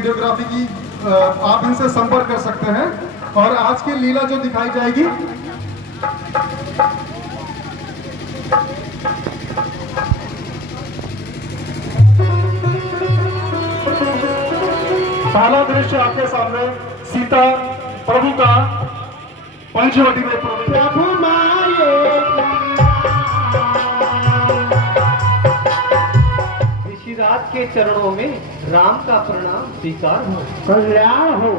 Videography की आप इनसे संपर्क कर सकते हैं। और आज की लीला जो दिखाई जाएगी पहला दृश्य आपके सामने सीता प्रभु का पंचवटी में प्रभु ऋषिराज के चरणों में राम का प्रणाम स्वीकार हो। कल्याण हो।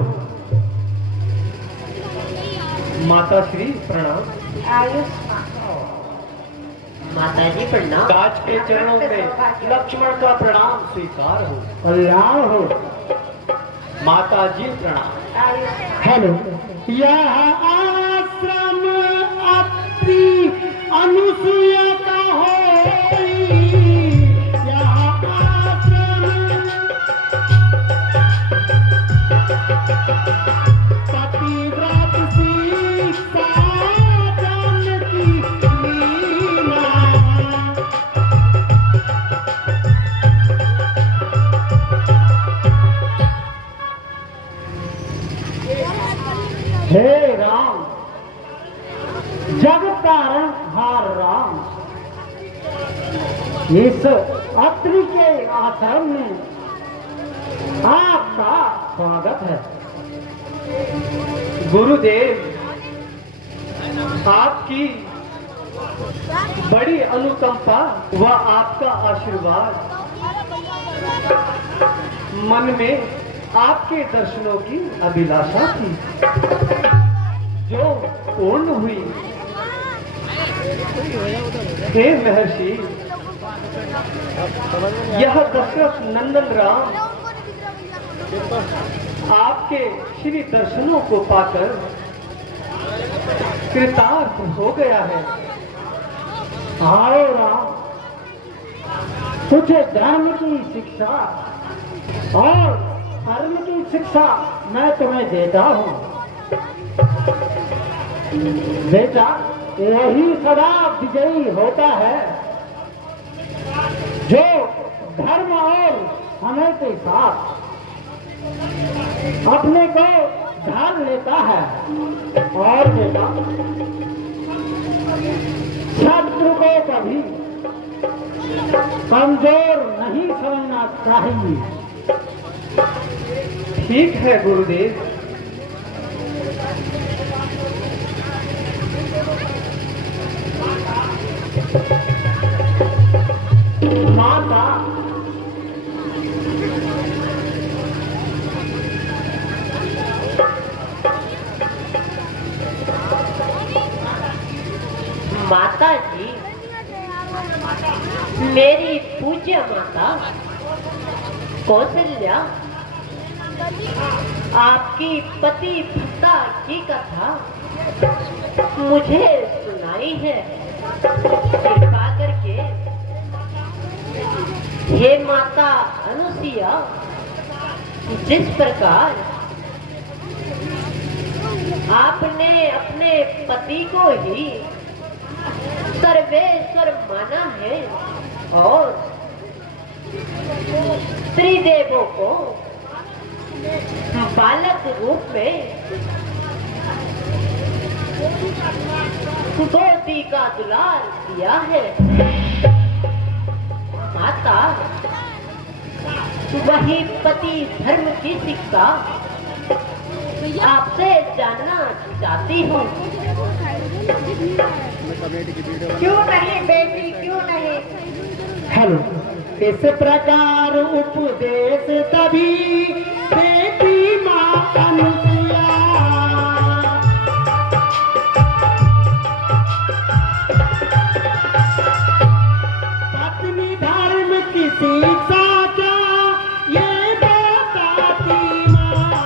माता श्री प्रणाम। माता जी प्रणाम। राज के चरणों में लक्ष्मण का प्रणाम स्वीकार हो। कल्याण हो। माता जी प्रणाम। हेलो। यह आश्रम अत्रि अनुसुया का होई। यह आश्रम पतिव्रत शिक्षा जानकी लीला। हे राम, जग कारण हार राम, इस अत्रि के आश्रम में आपका स्वागत है। गुरुदेव, आपकी बड़ी अनुकंपा व आपका आशीर्वाद मन में आपके दर्शनों की अभिलाषा थी, जो पूर्ण हुई। हे महर्षि, यह दशरथ नंदन राम आपके श्री दर्शनों को पाकर कृतार्थ हो गया है। आओ राम, तुझे धर्म की शिक्षा और धर्म की शिक्षा मैं तुम्हें देता हूँ। बेटा, यही सदा विजयी होता है जो धर्म और समय के साथ अपने को ढाल लेता है। और बेटा, शत्रु को कभी कमजोर नहीं समझना चाहिए। ठीक है गुरुदेव। माता, माता जी, मेरी पूज्य माता कौशल्या आपकी पति पिता की कथा मुझे सुनाई है। कृपा करके हे माता अनुसुया, जिस प्रकार आपने अपने पति को ही सर्वेश्वर माना है और त्रिदेवों को बालक रूप में गोदी का दुलार दिया है। माता, वही पति धर्म की शिक्षा आपसे जानना चाहती हूँ। क्यों नहीं बेटी, क्यों नहीं? हेलो। इस प्रकार उपदेश तभी देती माँ अनुसुया। पत्नी धर्म की शिक्षा क्या ये बताती माँ।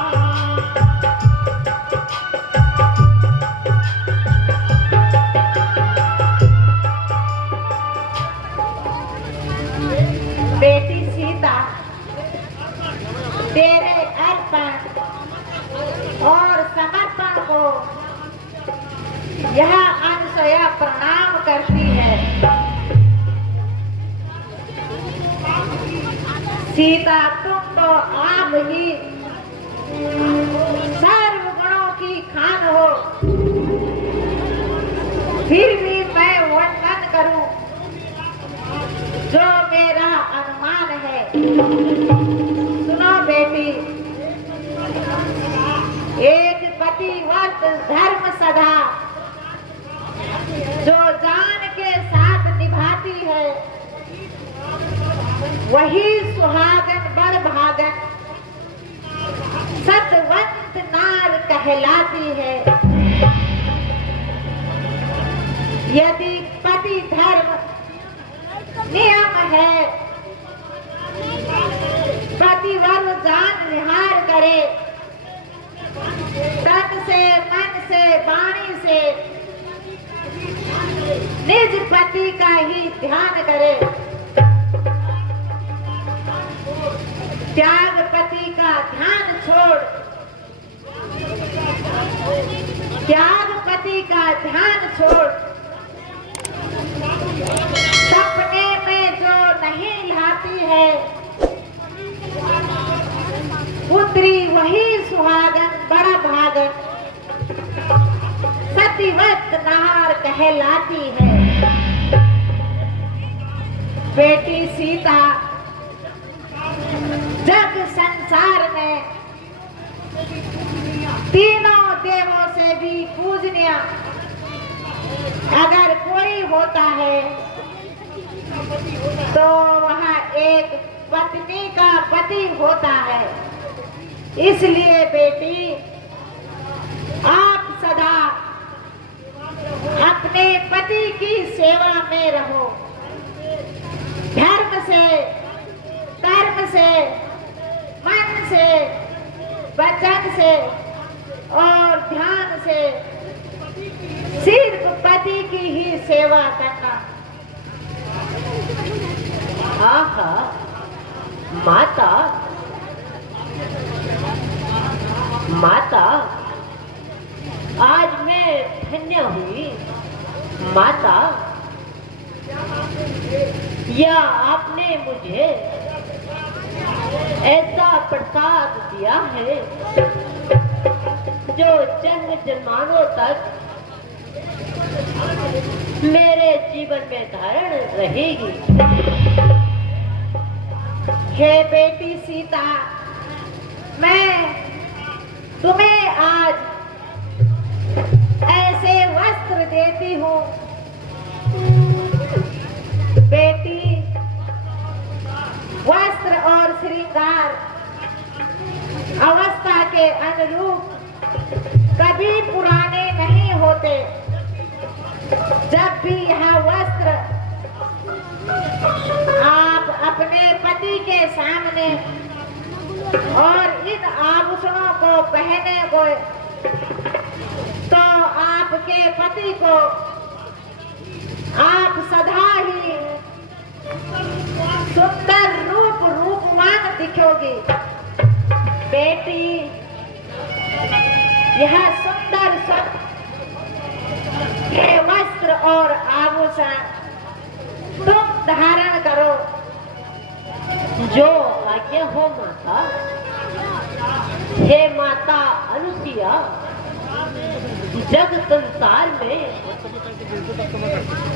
बेटी सीता, तेरे अर्पण और समर्पण को यह अनुसुया प्रणाम करती है। सीता, तुम तो आप ही सर्व गुणों की खान हो, फिर भी मैं वर्णन करूं जो मेरा अनुमान है। सुनो बेटी, एक पतिव्रत धर्म सदा जो जान के साथ निभाती है, वही सुहागन बड़ भागन सतवंत नार कहलाती है। यदि पति धर्म नियम है, पतिवर जान निहार करे, तन से मन से वाणी से निज पति का ही ध्यान करे। त्याग पति का ध्यान छोड़, त्याग पति का ध्यान छोड़, सपने में जो नहीं लाती है, पुत्री वही सुहागन बड़ा भागन सतीवत नार कहलाती है। बेटी सीता जग संसार में तीनों देवों से भी पूजनीय अगर कोई होता है तो वह एक पत्नी का पति होता है। इसलिए बेटी आप सदा अपने पति की सेवा में रहो, धर्म से, कर्म से, मन से, वचन से और ध्यान से सिर्फ पति की ही सेवा करना। आहा माता, माता आज मैं धन्य हुई। माता, या आपने मुझे ऐसा प्रसाद दिया है जो जन्म जन्मानों तक मेरे जीवन में धारण रहेगी। हे बेटी सीता, मैं तुम्हें आज ऐसे वस्त्र देती हूँ। बेटी, वस्त्र और श्रृंगार अवस्था के अनुरूप कभी पुराने नहीं होते। जब भी यह वस्त्र आप अपने पति के सामने और इन आभूषणों को पहने हुए, तो आपके पति को आप सदा ही सुंदर रूपवान दिखोगी। बेटी, यह सुंदर सब ये वस्त्र और आभूषण तुम धारण करो। जो आज्ञा हो माता। हे माता अनुसुईया, जग संसार में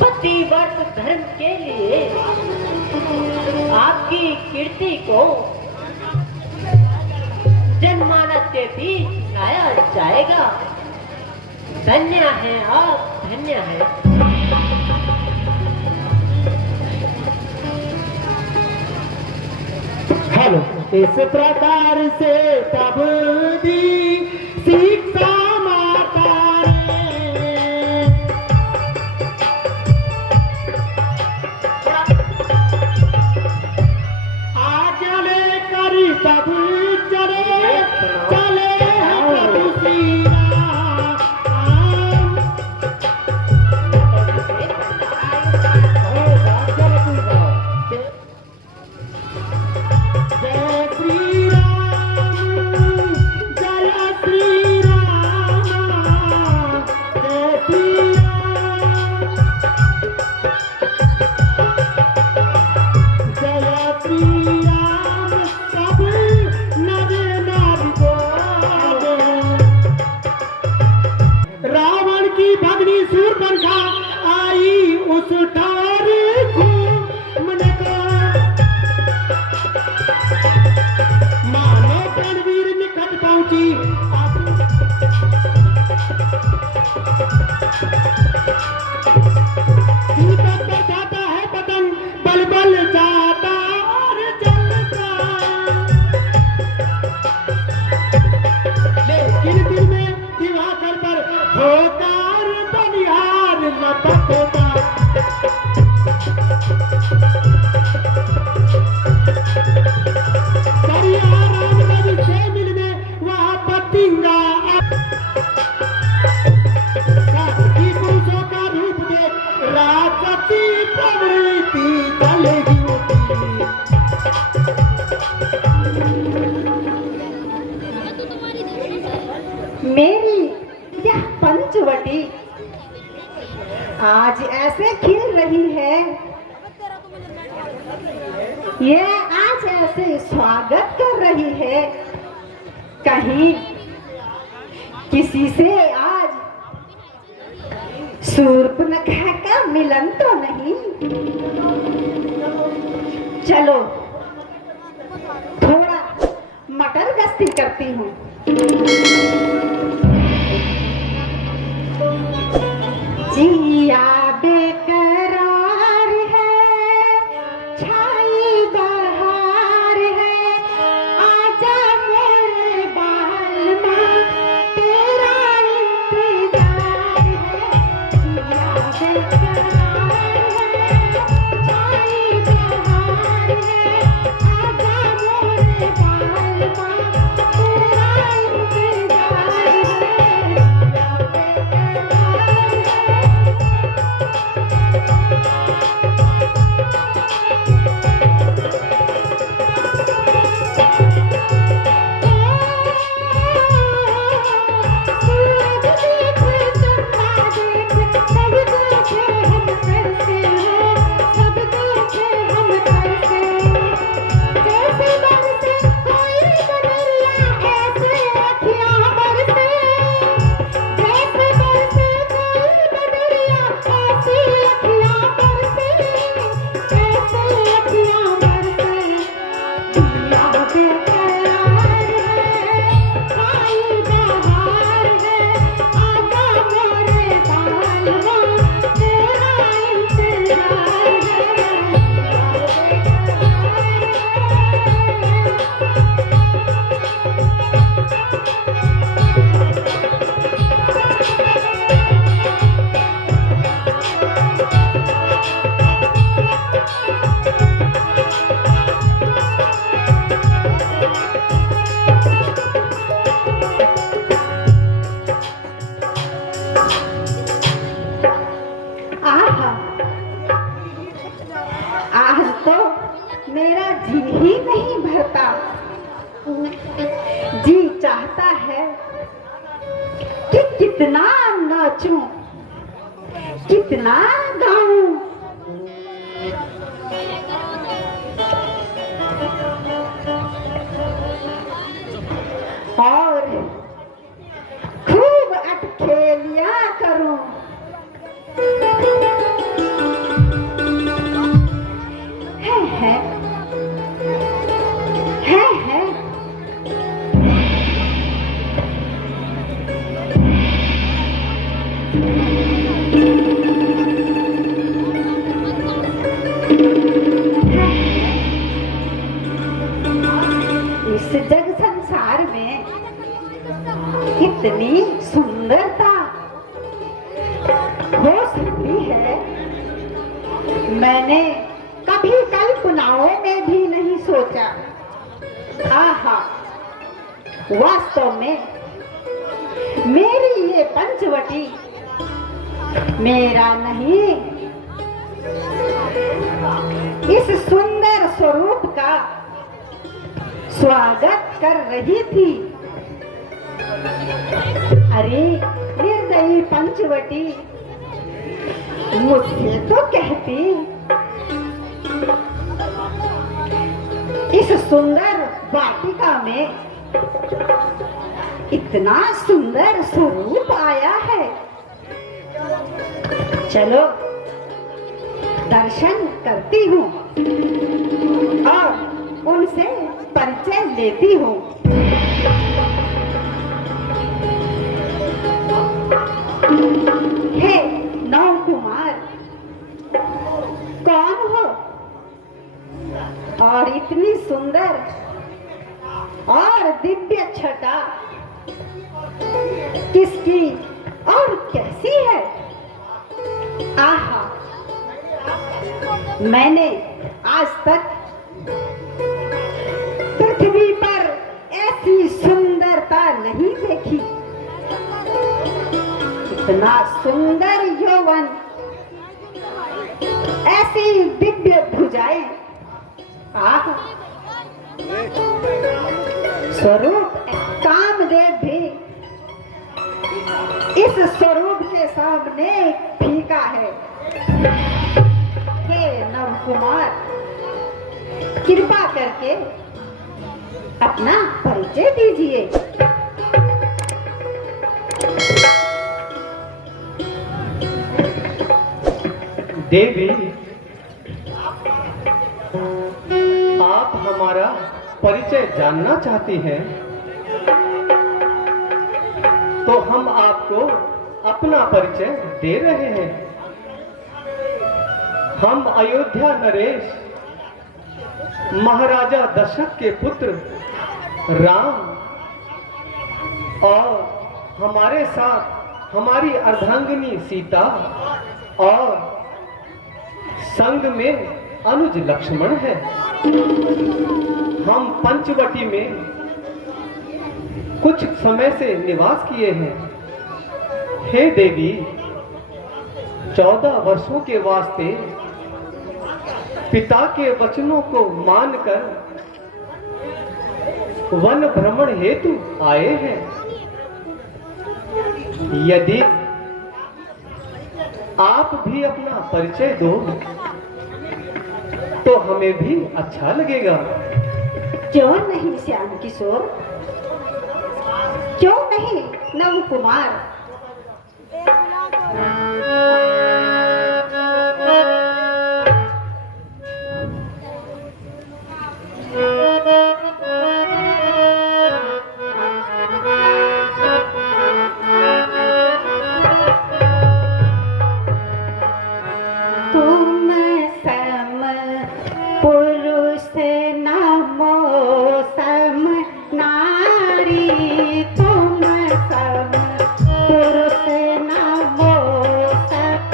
पतिव्रत धर्म के लिए आपकी कीर्ति को जनमानस के बीच लाया जाएगा। धन्य है आप, धन्य है। हेलो, इस प्रकार से तब दी शिक्षा माता ने, आज्ञा करी तब चले चले प्रभु श्री राम। जय श्री राम, जय श्री राम। उस ठारी घूमने का मानो रणवीर निकट पहुंची जाता है पतंग बल बल जाता और जलता लेकिन दिल में दिवाकर पर होकार बनिहार लपकता रामगढ़ से मिलने वहाँ पतिंगा पुरुषों का रूप दे राजसी प्रवृत्ति चलेगी मेरी यह पंचवटी आज ऐसे खिल रही है, ये आज ऐसे स्वागत कर रही है, कहीं किसी से आज शूर्पणखा का मिलन तो नहीं। चलो थोड़ा मटर गश्ती करती हूँ। जिया बेकरार है, छाई बहार है, आजा मेरे बालमा, तेरा इंतजार है। जिया बेकरार है, छाई बहार है, आजा मेरे बालमा, तेरा इंतजार मेरा जी ही नहीं भरता। जी चाहता है कि कितना नाचूं, कितना गाऊं। और खूब अटखेलियां करूं। है इस जग संसार में इतनी सुंदरता हो सकती है, मैंने कभी कल्पनाओं में भी नहीं सोचा। आहा, वास्तव में मेरी ये पंचवटी मेरा नहीं, इस सुंदर स्वरूप का स्वागत कर रही थी। अरे निर्दयी पंचवटी, मुझसे तो कहती इस सुंदर वाटिका में इतना सुंदर स्वरूप आया है। चलो दर्शन करती हूँ और उनसे परिचय लेती हूँ। हे नव कुमार, कौन हो और इतनी सुंदर और दिव्य छटा किसकी और कैसी है? आहा, मैंने आज तक पृथ्वी पर ऐसी सुंदरता नहीं देखी। इतना सुंदर यौवन, ऐसी दिव्य भुजाएं, आहा, स्वरूप कामदेव भी इस स्वरूप के सामने फीका है। हे नव कुमार, कृपा करके अपना परिचय दीजिए। देवी, आप हमारा परिचय जानना चाहती हैं, तो हम आपको अपना परिचय दे रहे हैं। हम अयोध्या नरेश महाराजा दशरथ के पुत्र राम और हमारे साथ हमारी अर्धांगिनी सीता और संग में अनुज लक्ष्मण है। हम पंचवटी में कुछ समय से निवास किए हैं। हे देवी, 14 वर्षों के वास्ते पिता के वचनों को मानकर वन भ्रमण हेतु आए हैं। यदि आप भी अपना परिचय दो तो हमें भी अच्छा लगेगा। क्यों नहीं श्याम किशोर, क्यों नहीं नव कुमार? तुम सम पुरुष नमो सम नारी, तुम सम पुरुष नमो सम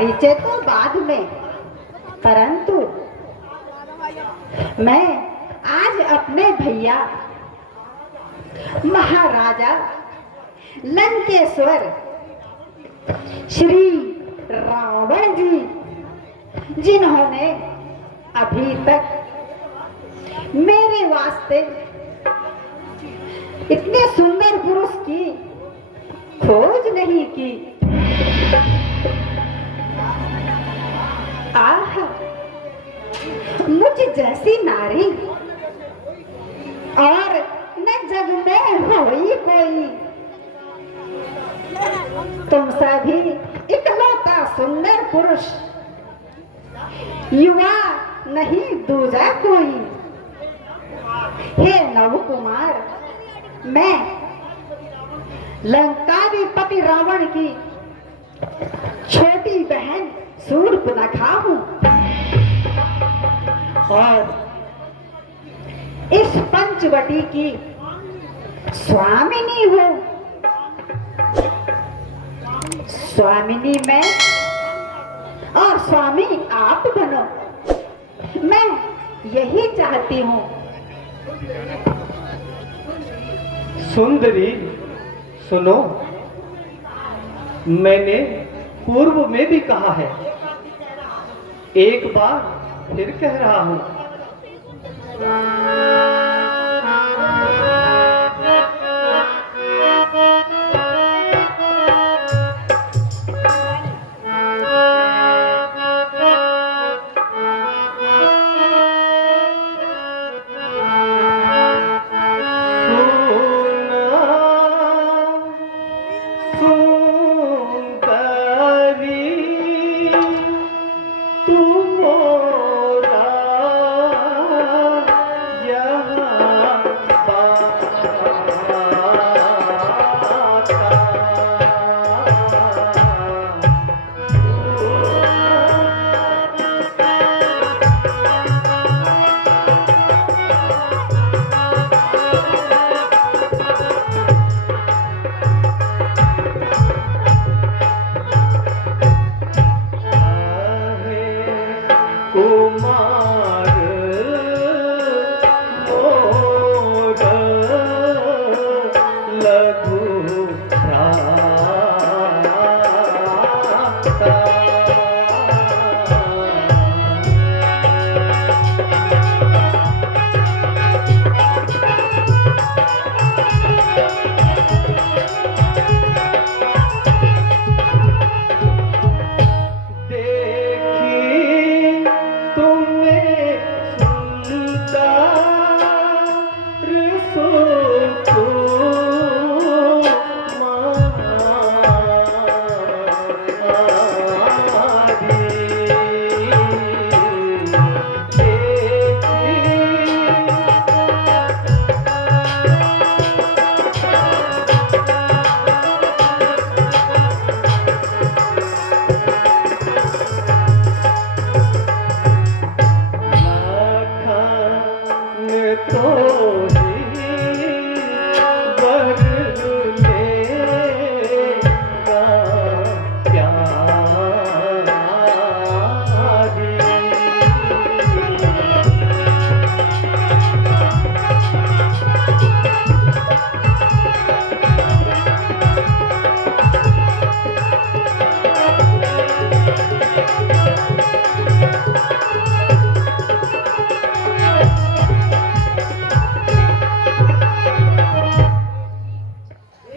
परिचय तो बाद में, परंतु मैं आज अपने भैया महाराजा लंकेश्वर श्री रावण जी, जिन्होंने अभी तक मेरे वास्ते इतने सुंदर पुरुष की खोज नहीं की। आह, मुझ जैसी नारी और न जग में होई कोई। तुम सभी इकलौता सुंदर पुरुष, युवा नहीं दूजा कोई। हे नव कुमार, मैं लंकाधिपति रावण की छोटी बहन शूर्पणखा हूँ और इस पंचवटी की स्वामिनी हूँ। स्वामिनी मैं और स्वामी आप बनो, मैं यही चाहती हूँ। सुंदरी सुनो, मैंने पूर्व में भी कहा है, एक बार फिर कह रहा हूं,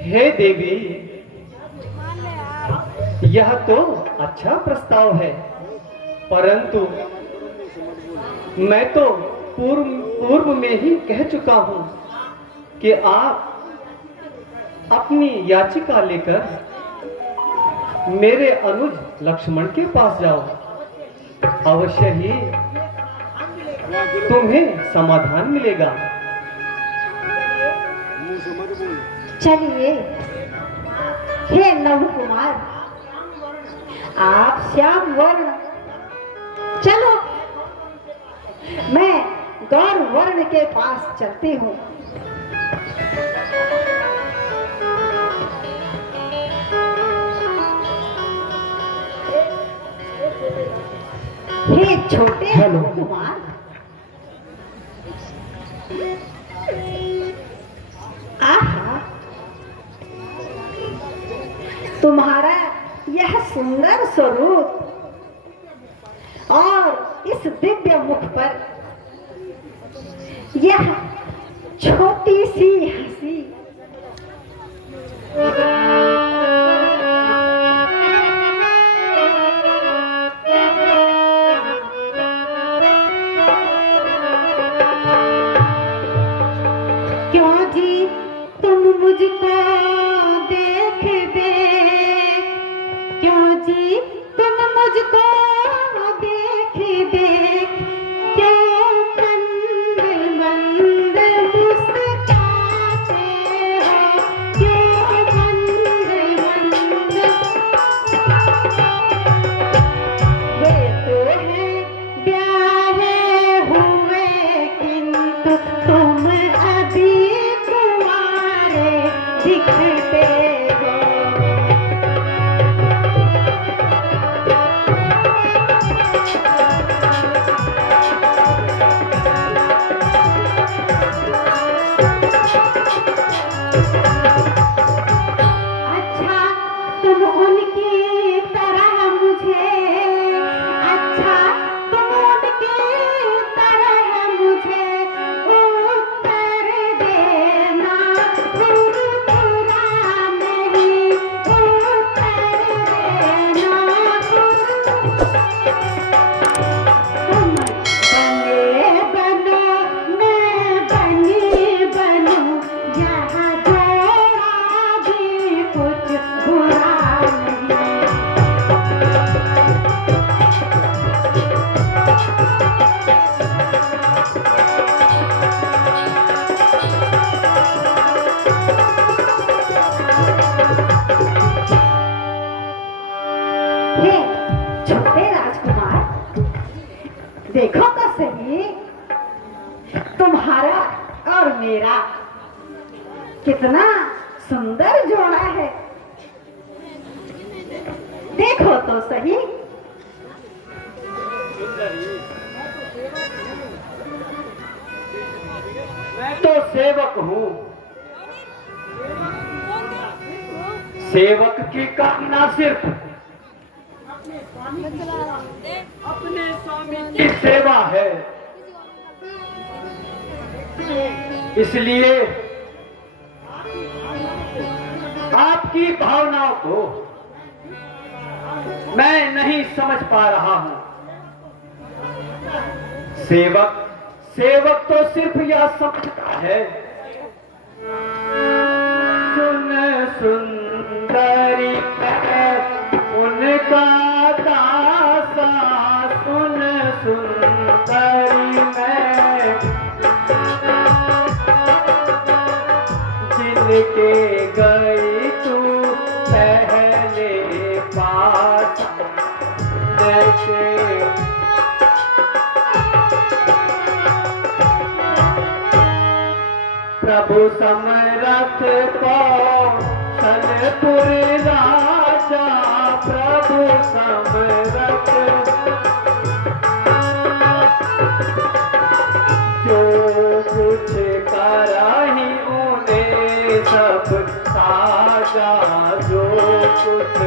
हे देवी, यह तो अच्छा प्रस्ताव है, परंतु मैं तो पूर्व में ही कह चुका हूं कि आप अपनी याचिका लेकर मेरे अनुज लक्ष्मण के पास जाओ, अवश्य ही तुम्हें समाधान मिलेगा। चलिए हे नव कुमार, आप श्याम वर्ण, चलो मैं गौर वर्ण के पास चलती हूँ। हे छोटे हेलो। कुमार, आहा, तुम्हारा यह सुंदर स्वरूप और इस दिव्य मुख पर यह छोटी सी हंसी क्यों जी तुम मुझको देख दे, क्यों जी तुम मुझको देख दे, क्यों मंद मंद मुस्कुराते हो, क्यों मंद मंद। वे तो हैं प्यारे हुए किंतु तुम अभी कुंवारे दिखते हो। अच्छा तुम उनकी तरह मुझे, अच्छा तुम उनकी तरह मुझे उत्तर देना, बुरा नहीं उत्तर देना। तुम बने बनो मैं बनी बनूं, यहाँ जोड़ा भी कुछ बुरा नहीं। हे छोटे राजकुमार, देखो तो सही तुम्हारा और मेरा कितना सुंदर जोड़ा है। देखो तो सही। मैं तो सेवक हूँ, सेवक की कामना सिर्फ अपने स्वामी की सेवा है। इसलिए आपकी भावनाओं को मैं नहीं समझ पा रहा हूं। सेवक सेवक तो सिर्फ यह समझता है, सुन सुंदरी मैं उनका दासा, सुन सुंदरी मैं जिनके गई तू पहले पास, जैसे प्रभु समरथ कौशलपुर राजा, प्रभु समरथ जो कुछ कराही उन्हें सब साजा, जो कुछ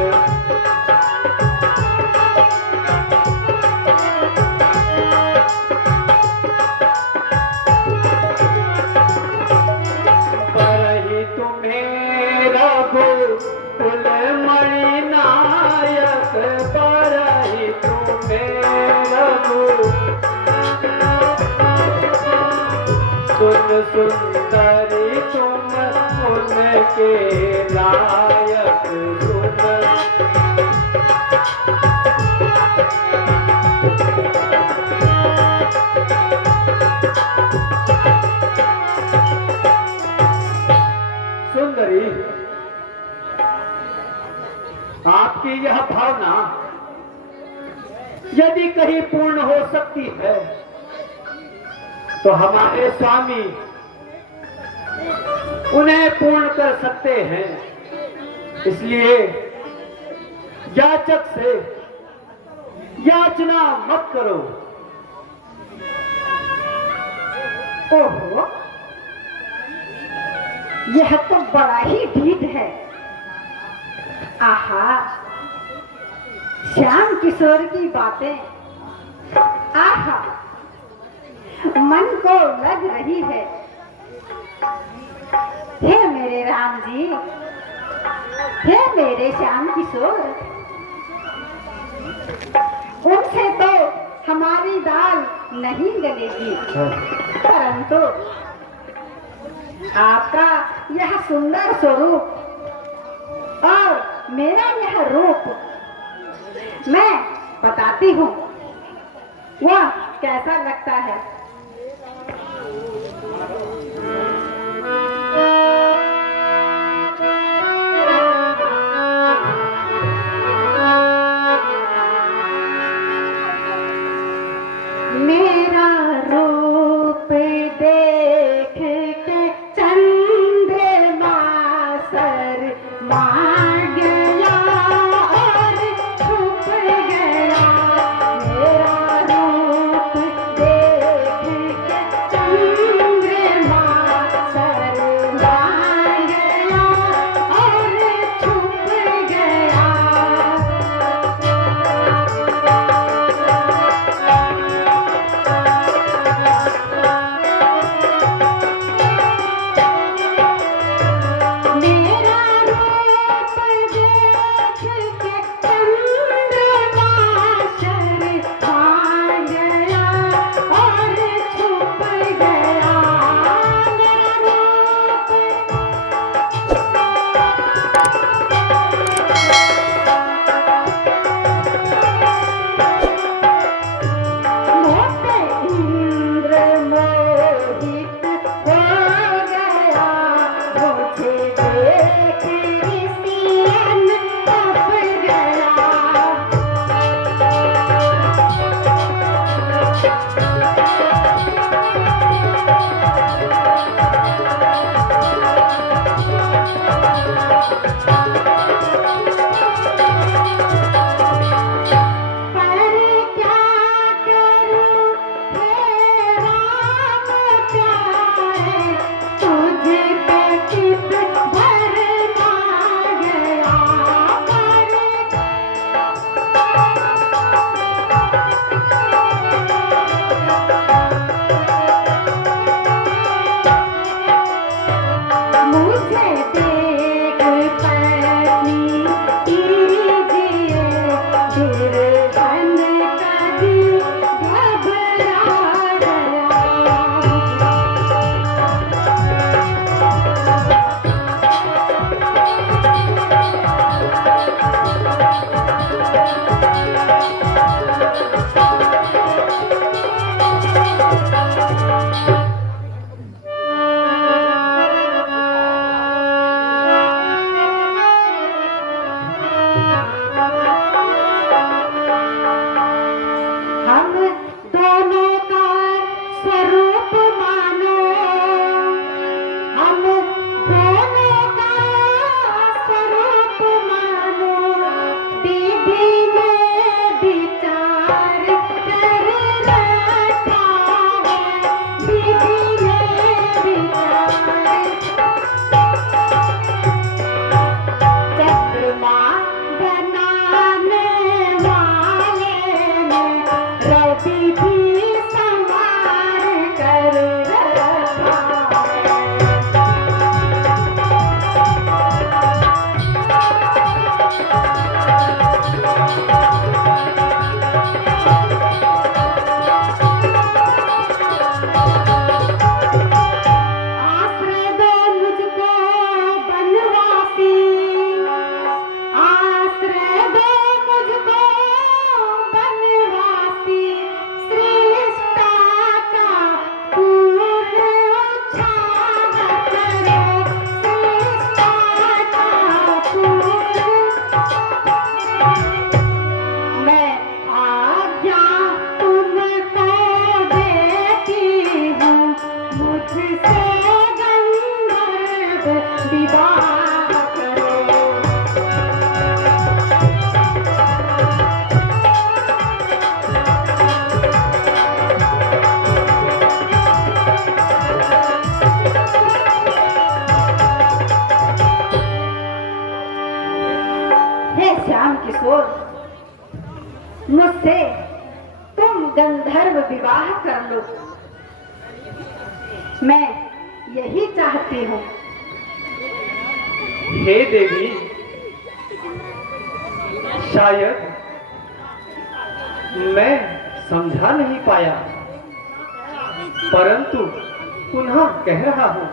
परही तुम्हें रघु कुल मणि नायक, परही तुम्हें रघु सुन सुंदरी तुम उनके लायक, सुन सुंदरी, आपकी यह भावना यदि कहीं पूर्ण हो सकती है तो हमारे स्वामी उन्हें पूर्ण कर सकते हैं। इसलिए याचक से याचना मत करो। ओहो, यह तो बड़ा ही ढीठ है। आहा, श्याम किशोर की बातें आहा मन को लग रही है। हे मेरे राम जी, हे मेरे श्याम किशोर, उनसे तो हमारी दाल नहीं गलेगी, परंतु आपका यह सुंदर स्वरूप और मेरा यह रूप मैं बताती हूँ वह कैसा लगता है। मेरा रूप देख के चंद्रमा शर्मा गया और छुप गया। मेरा रूप देख के चंद्रमा शर्मा गया और छुप गया। मेरा रूप देख के चंद्रमा शर्मा गया और छुप गया। मेरा मोटे इंद्र मोहित हो गया, मुझे देख ऋषियन तप गया। पर क्या करूं हे राम प्यारे, तुझे पे चित भरमा गया। पर विवाह कर लो। मैं यही चाहती हूँ। हे देवी, शायद मैं समझा नहीं पाया, परंतु पुनः कह रहा हूं।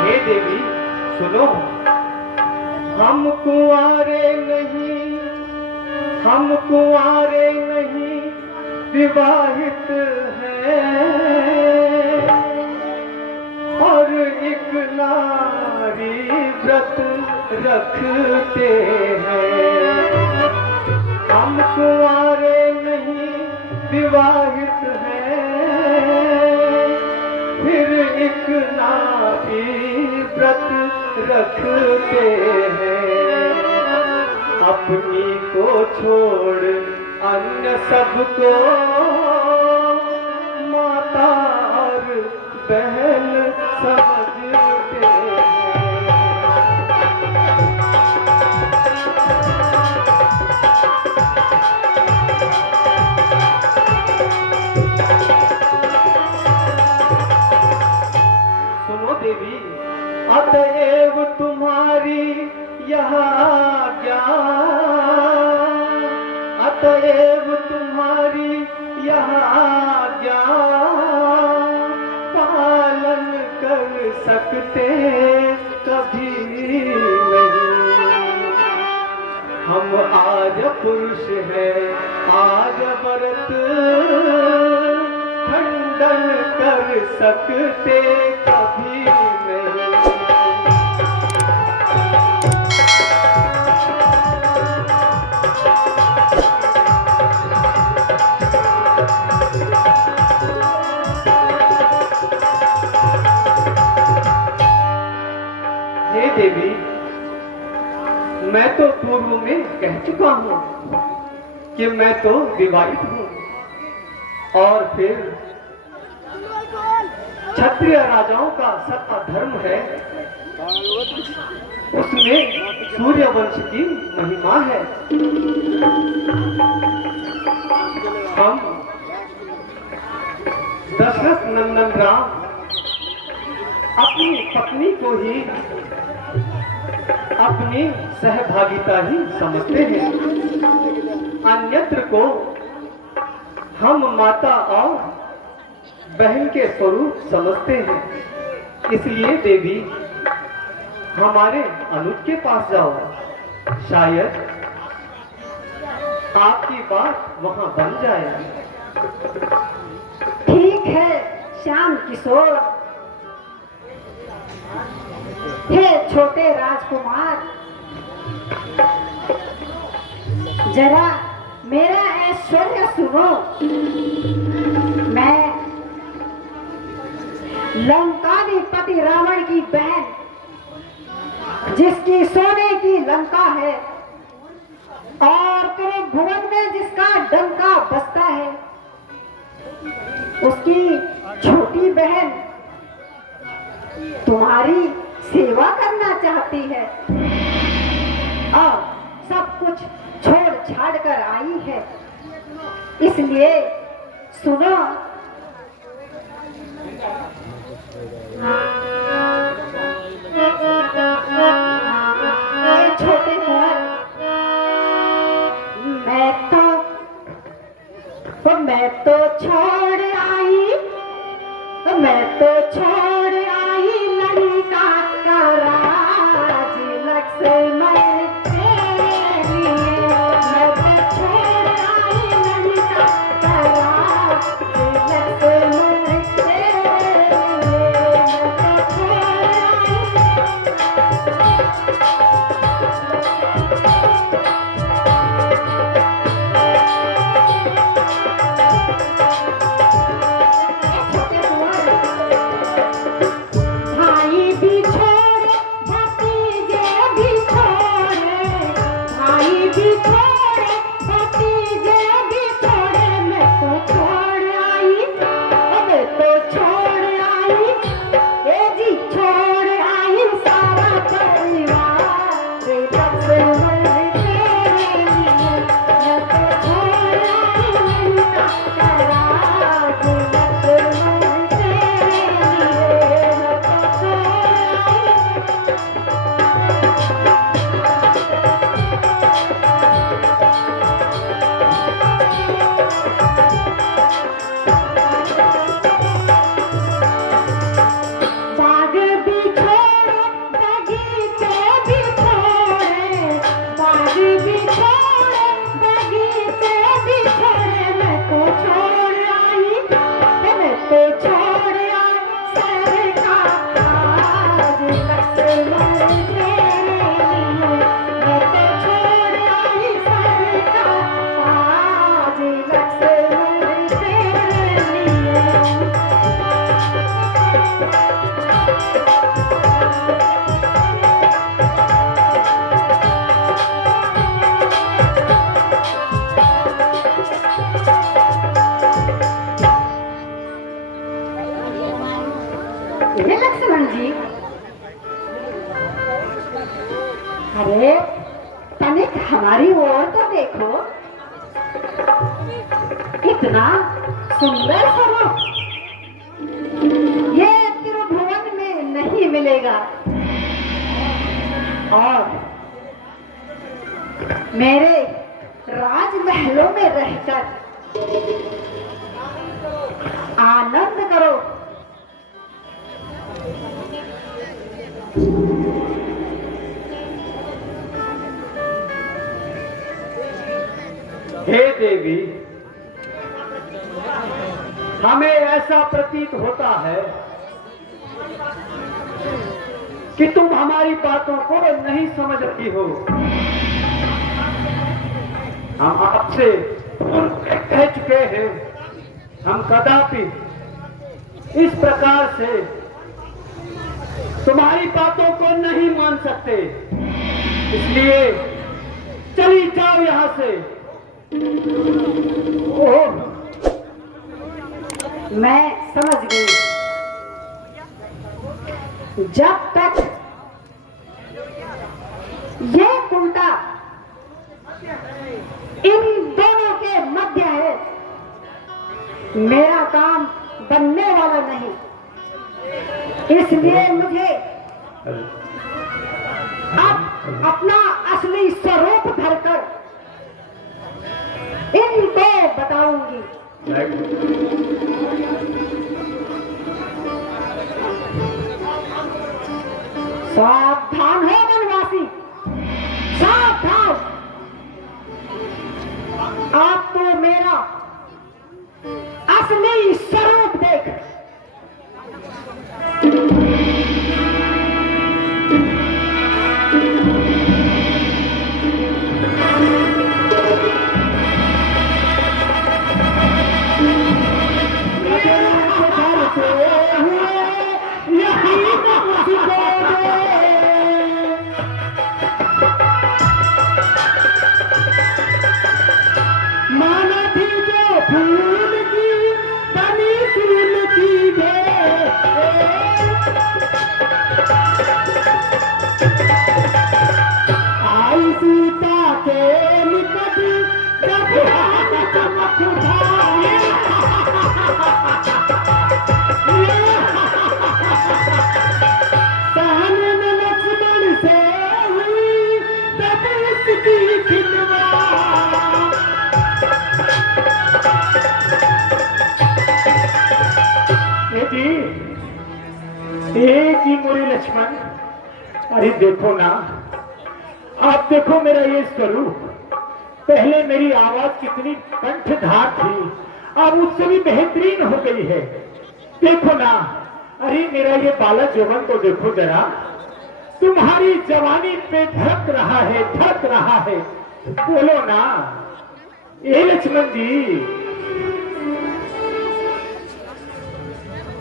हे देवी सुनो, हम कुंवारे नहीं विवाहित हैं, और एक नारी व्रत रखते हैं। हम कुंवारे नहीं विवाहित हैं, फिर एक नारी व्रत रखते हैं। अपनी को छोड़ अन्य सबको माता और बहन समझते हैं। सुनो देवी, अतएव तुम्हारी यह आज्ञा, अतएव तुम्हारी यह आज्ञा पालन कर सकते कभी नहीं। हम आज पुरुष हैं, आज व्रत खंडन कर सकते कभी नहीं। हे देवी, मैं तो पूर्व में कह चुका हूं कि मैं तो विवाहित हूं, और फिर क्षत्रिय राजाओं का सत्ता धर्म है, उसमें सूर्य वंश की महिमा है। हम दशरथ नंदन राम अपनी पत्नी को ही अपनी सहभागिता ही समझते हैं, अन्यत्र को हम माता और बहन के स्वरूप समझते हैं। इसलिए देवी, हमारे अनुज के पास जाओ, शायद आपकी बात वहां बन जाए। ठीक है श्याम किशोर। हे छोटे राजकुमार, जरा मेरा ऐश्वर्य सुनो। मैं लंकाधिपति रावण की बहन, जिसकी सोने की लंका है और तेरे भुवन में जिसका डंका बजता है, उसकी छोटी बहन तुम्हारी सेवा करना चाहती है और सब कुछ छोड़ छाड़ कर आई है। इसलिए सुनो, ये छोटे कुंवर, मैं तो छोड़ आई, मैं तो छोड़ आई लंका का राज लक्ष्मण के लिए। मैं तो छोड़ आई लंका का राज लक्ष्मण के लिए। मैं तो छोड़ आई। ये लक्ष्मण जी, अरे तनिक हमारी ओर तो देखो, कितना सुंदर स्वरूप, ये त्रिभुवन में नहीं मिलेगा। और मेरे राजमहलों में रहकर आनंद करो। हे देवी, हमें ऐसा प्रतीत होता है कि तुम हमारी बातों को नहीं समझ रही हो। हम आपसे कह चुके हैं, हम कदापि इस प्रकार से तुम्हारी बातों को नहीं मान सकते, इसलिए चली जाओ यहां से। ओह, मैं समझ गई। जब तक ये कुंटा इन दोनों के मध्य है, मेरा काम बनने वाला नहीं। इसलिए मुझे अब अपना असली स्वरूप धरकर इनको बताऊंगी। सावधान हो वनवासी, सावधान। आप तो मेरा असली स्वरूप देख। जी मोरे लक्ष्मण, अरे देखो ना, आप देखो मेरा ये स्वरूप। पहले मेरी आवाज कितनी कंठधार थी, अब उससे भी बेहतरीन हो गई है। देखो ना, अरे मेरा ये बालक जवान को देखो जरा, तुम्हारी जवानी पे धड़क रहा है, धड़क रहा है। बोलो ना, ये लक्ष्मण जी,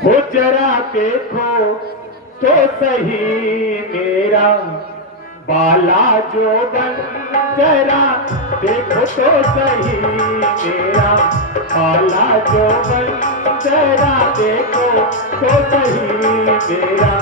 हो जरा देखो तो सही मेरा बाला जोबन, जरा देखो तो सही मेरा बाला जोबन, जरा देखो तो सही मेरा।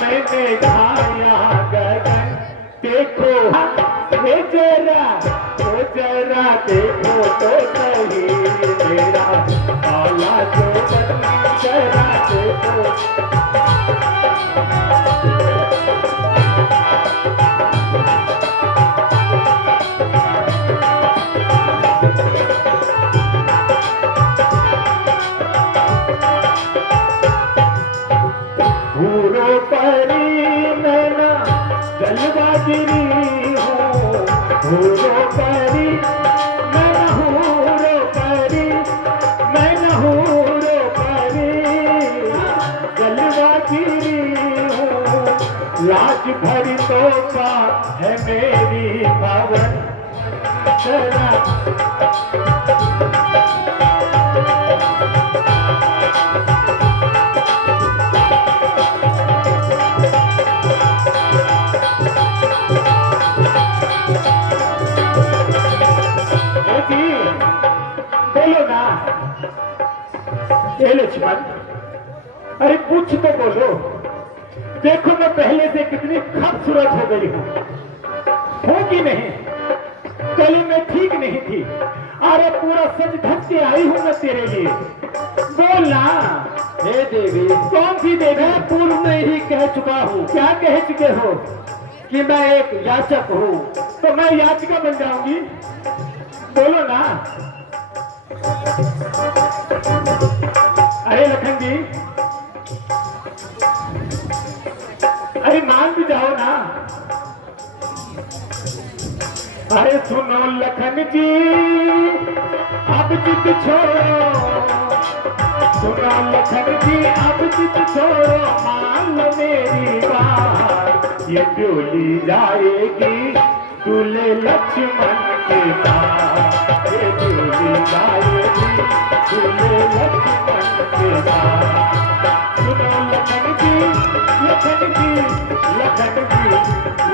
मैंने खाया गगन, देखो ये जरा देखो तो सही मेरा बाला जोबन, जरा देखो। भूरो परी मैना जलवागिरी हूँ, भूरो परी मैं नहूरो परी, मैं नहूरो परी जलवागिरी हूँ। लाज भरितों का है मेरी भवन बोलो ना, ये लक्ष्मण, अरे कुछ तो बोलो। देखो मैं पहले से कितनी खूबसूरत हो गई हूँ कि नहीं? पहले मैं ठीक नहीं थी, अरे पूरा सज धज के आई हूँ मैं तेरे लिए। बोल ना। हे देवी। कौन सी देवी? मैं पूर्व में ही कह चुका हूँ। क्या कह चुके हो? कि मैं एक याचक हूँ। तो मैं याचिका बन जाऊंगी? बोलो ना। अरे लखन जी, अरे मान भी जाओ ना। अरे सुनो लखन जी, अब जिद छोड़ो। सुनो लखन जी, अब जिद छोड़ो, मान लो मेरी बात। ये डोली जाएगी दूल्हे लक्ष्मण के साथ। ये डोली जाएगी दूल्हे लक्ष्मण के साथ। सुनो लखन जी, लखन जी, लखन जी,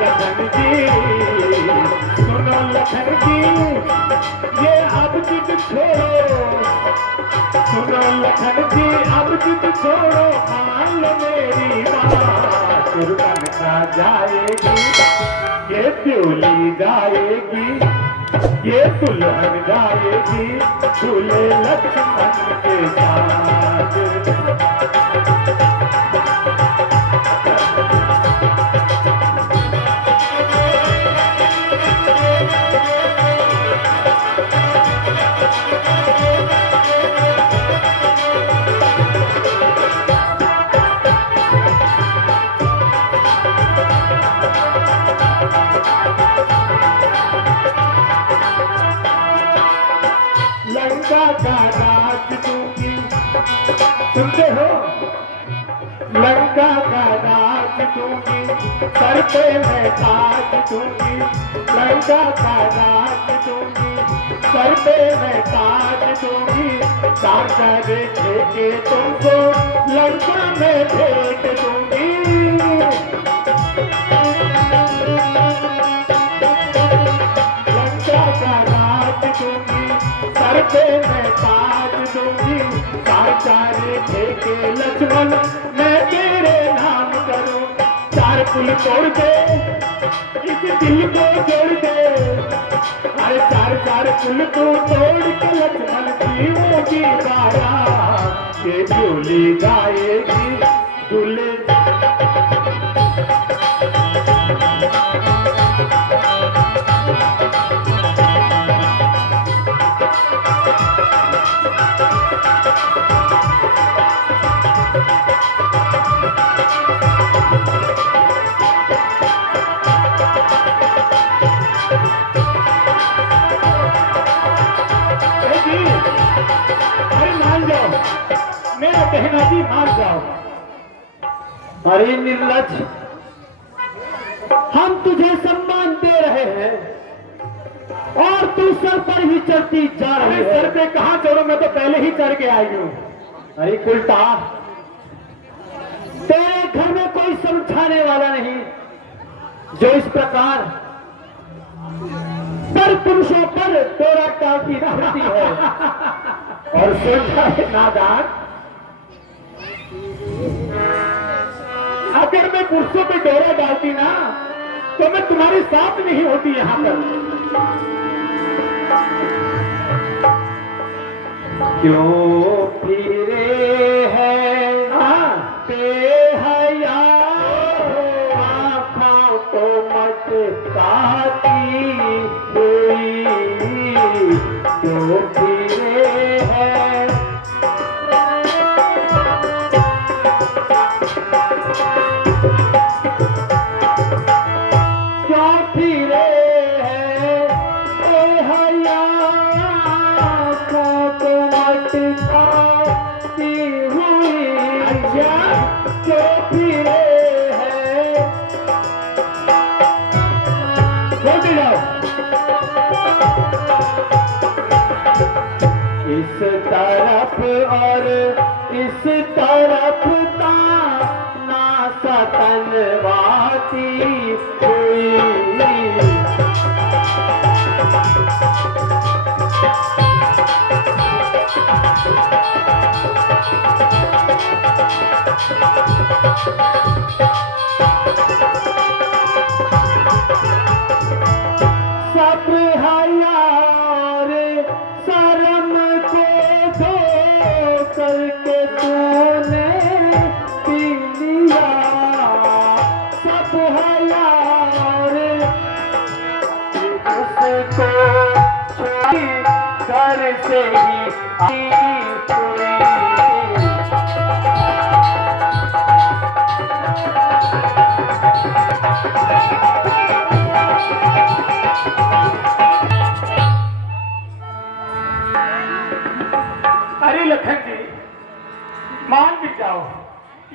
लखन जी, सुनो लखन जी, ये अब जिद छोड़ो। सुनो लखन जी, अब जिद छोड़ो, मान लो मेरी बात। दुल्हन का जाएगी, ये डोली जाएगी, ये दुल्हन जाएगी दूल्हे लक्ष्मण के साथ। लंका का राज दूंगी, सुनते हो? लंका का राज दूंगी, सर पे मैं ताज दूंगी। लंका का राज दूंगी, सर पे मैं ताज दूंगी। सारे ठेके तुमको लंका में भेज दूंगी। लंका का राज दूंगी, सर पे मैं ताज दूंगी। सारे ठेके लक्ष्मण मैं तेरे नाम करूं। चार पुल तोड़ दे, इस दिल को जोड़ दे। अरे चार पुल को तोड़ के लक्ष्मण जीवों की बारा। ये डोली जाएगी दूल्हे। मेरा कहना भी मान जाओ। अरे निर्लज, हम तुझे सम्मान दे रहे हैं और तू सर पर ही चढ़ती जा रही है। सर पे कहां चढ़ो, मैं तो पहले ही चढ़ के आई हूं। अरे उल्टा, तेरे घर में कोई समझाने वाला नहीं जो इस प्रकार पर पुरुषों पर डोरा टाकी रहती है। और सोचा है नादान, अगर मैं पुरुषों पे डोरा डालती ना तो मैं तुम्हारे साथ नहीं होती यहाँ पर। क्यों फिरे है बेहया आँखों को मटकाती हुई। क्यों फिरे है चलते जाओ। इस तरफ और इस तरफ ताना सतनवाती हुई। सब हयार शर्म को धो करके तूने पी लिया। सब हयार उसको छोड़ी घर से ही आई हुई। अरे लखन जी, मान भी जाओ,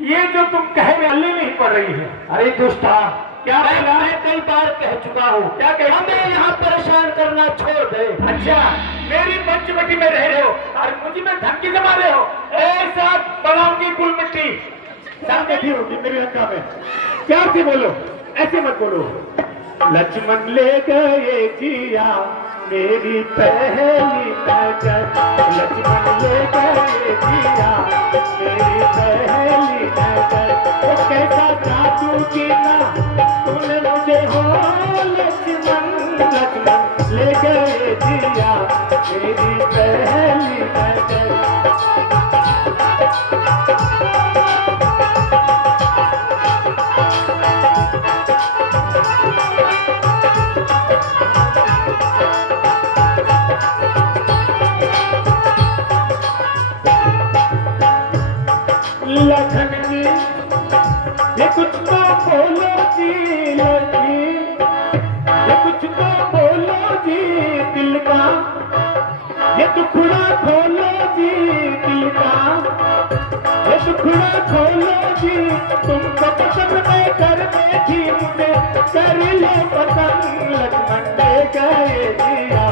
ये जो तुम कहे में हल्ले नहीं पड़ रही है। अरे दुष्टा, क्या मैं कई बार कह चुका हूँ, क्या कह हमें यहाँ परेशान करना छोड़ दे। अच्छा, मेरी पंचवटी में रह रहे हो और मुझे में धमकी जमा रहे हो। ऐसा बनाऊंगी कुल मिट्टी सब बैठी होगी मेरी लंका में। क्या से बोलो, ऐसे मत बोलो। लक्ष्मण ले गए जिया मेरी पहली नजर। लक्ष्मण ले गए जिया मेरी पहली नजर। वो कैसा जादू किया तूने मुझे हो लक्ष्मण। लक्ष्मण ले गए जिया मेरी पहली नजर। लखन जी, ये कुछ तो बोलो जी लगी, ये कुछ तो बोलो जी दिल का, ये टुकड़ा खोलो जी दिल का, ये टुकड़ा खोलो जी। तुमको पसंद मैं कर बैठी मुझे कर ले पसंद। लक्ष्मण ले गए जिया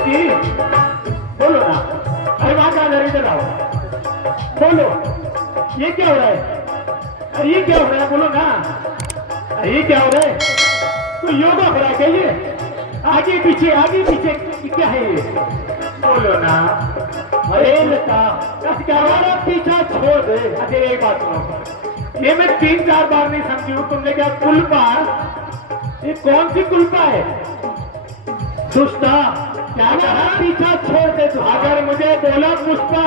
जी, बोलो ना। अरे वहां कहा इधर आओ, बोलो ये क्या हो रहा है? अरे ये क्या हो रहा है, बोलो ना। अरे ये क्या हो रहा है? तो योगा हो रहा है क्या ये? आगे पीछे क्या है ये? बोलो ना। अरे लता, हमारा पीछा छोड़ दे। अच्छा एक बात सुनो, ये मैं 3-4 बार नहीं समझी हूँ। तुमने क्या कुल्पा, ये कौन सी कुल्पा है? दुष्टा, क्या कहा? पीछा छोड़ दे तू। अगर मुझे बोला पुष्पा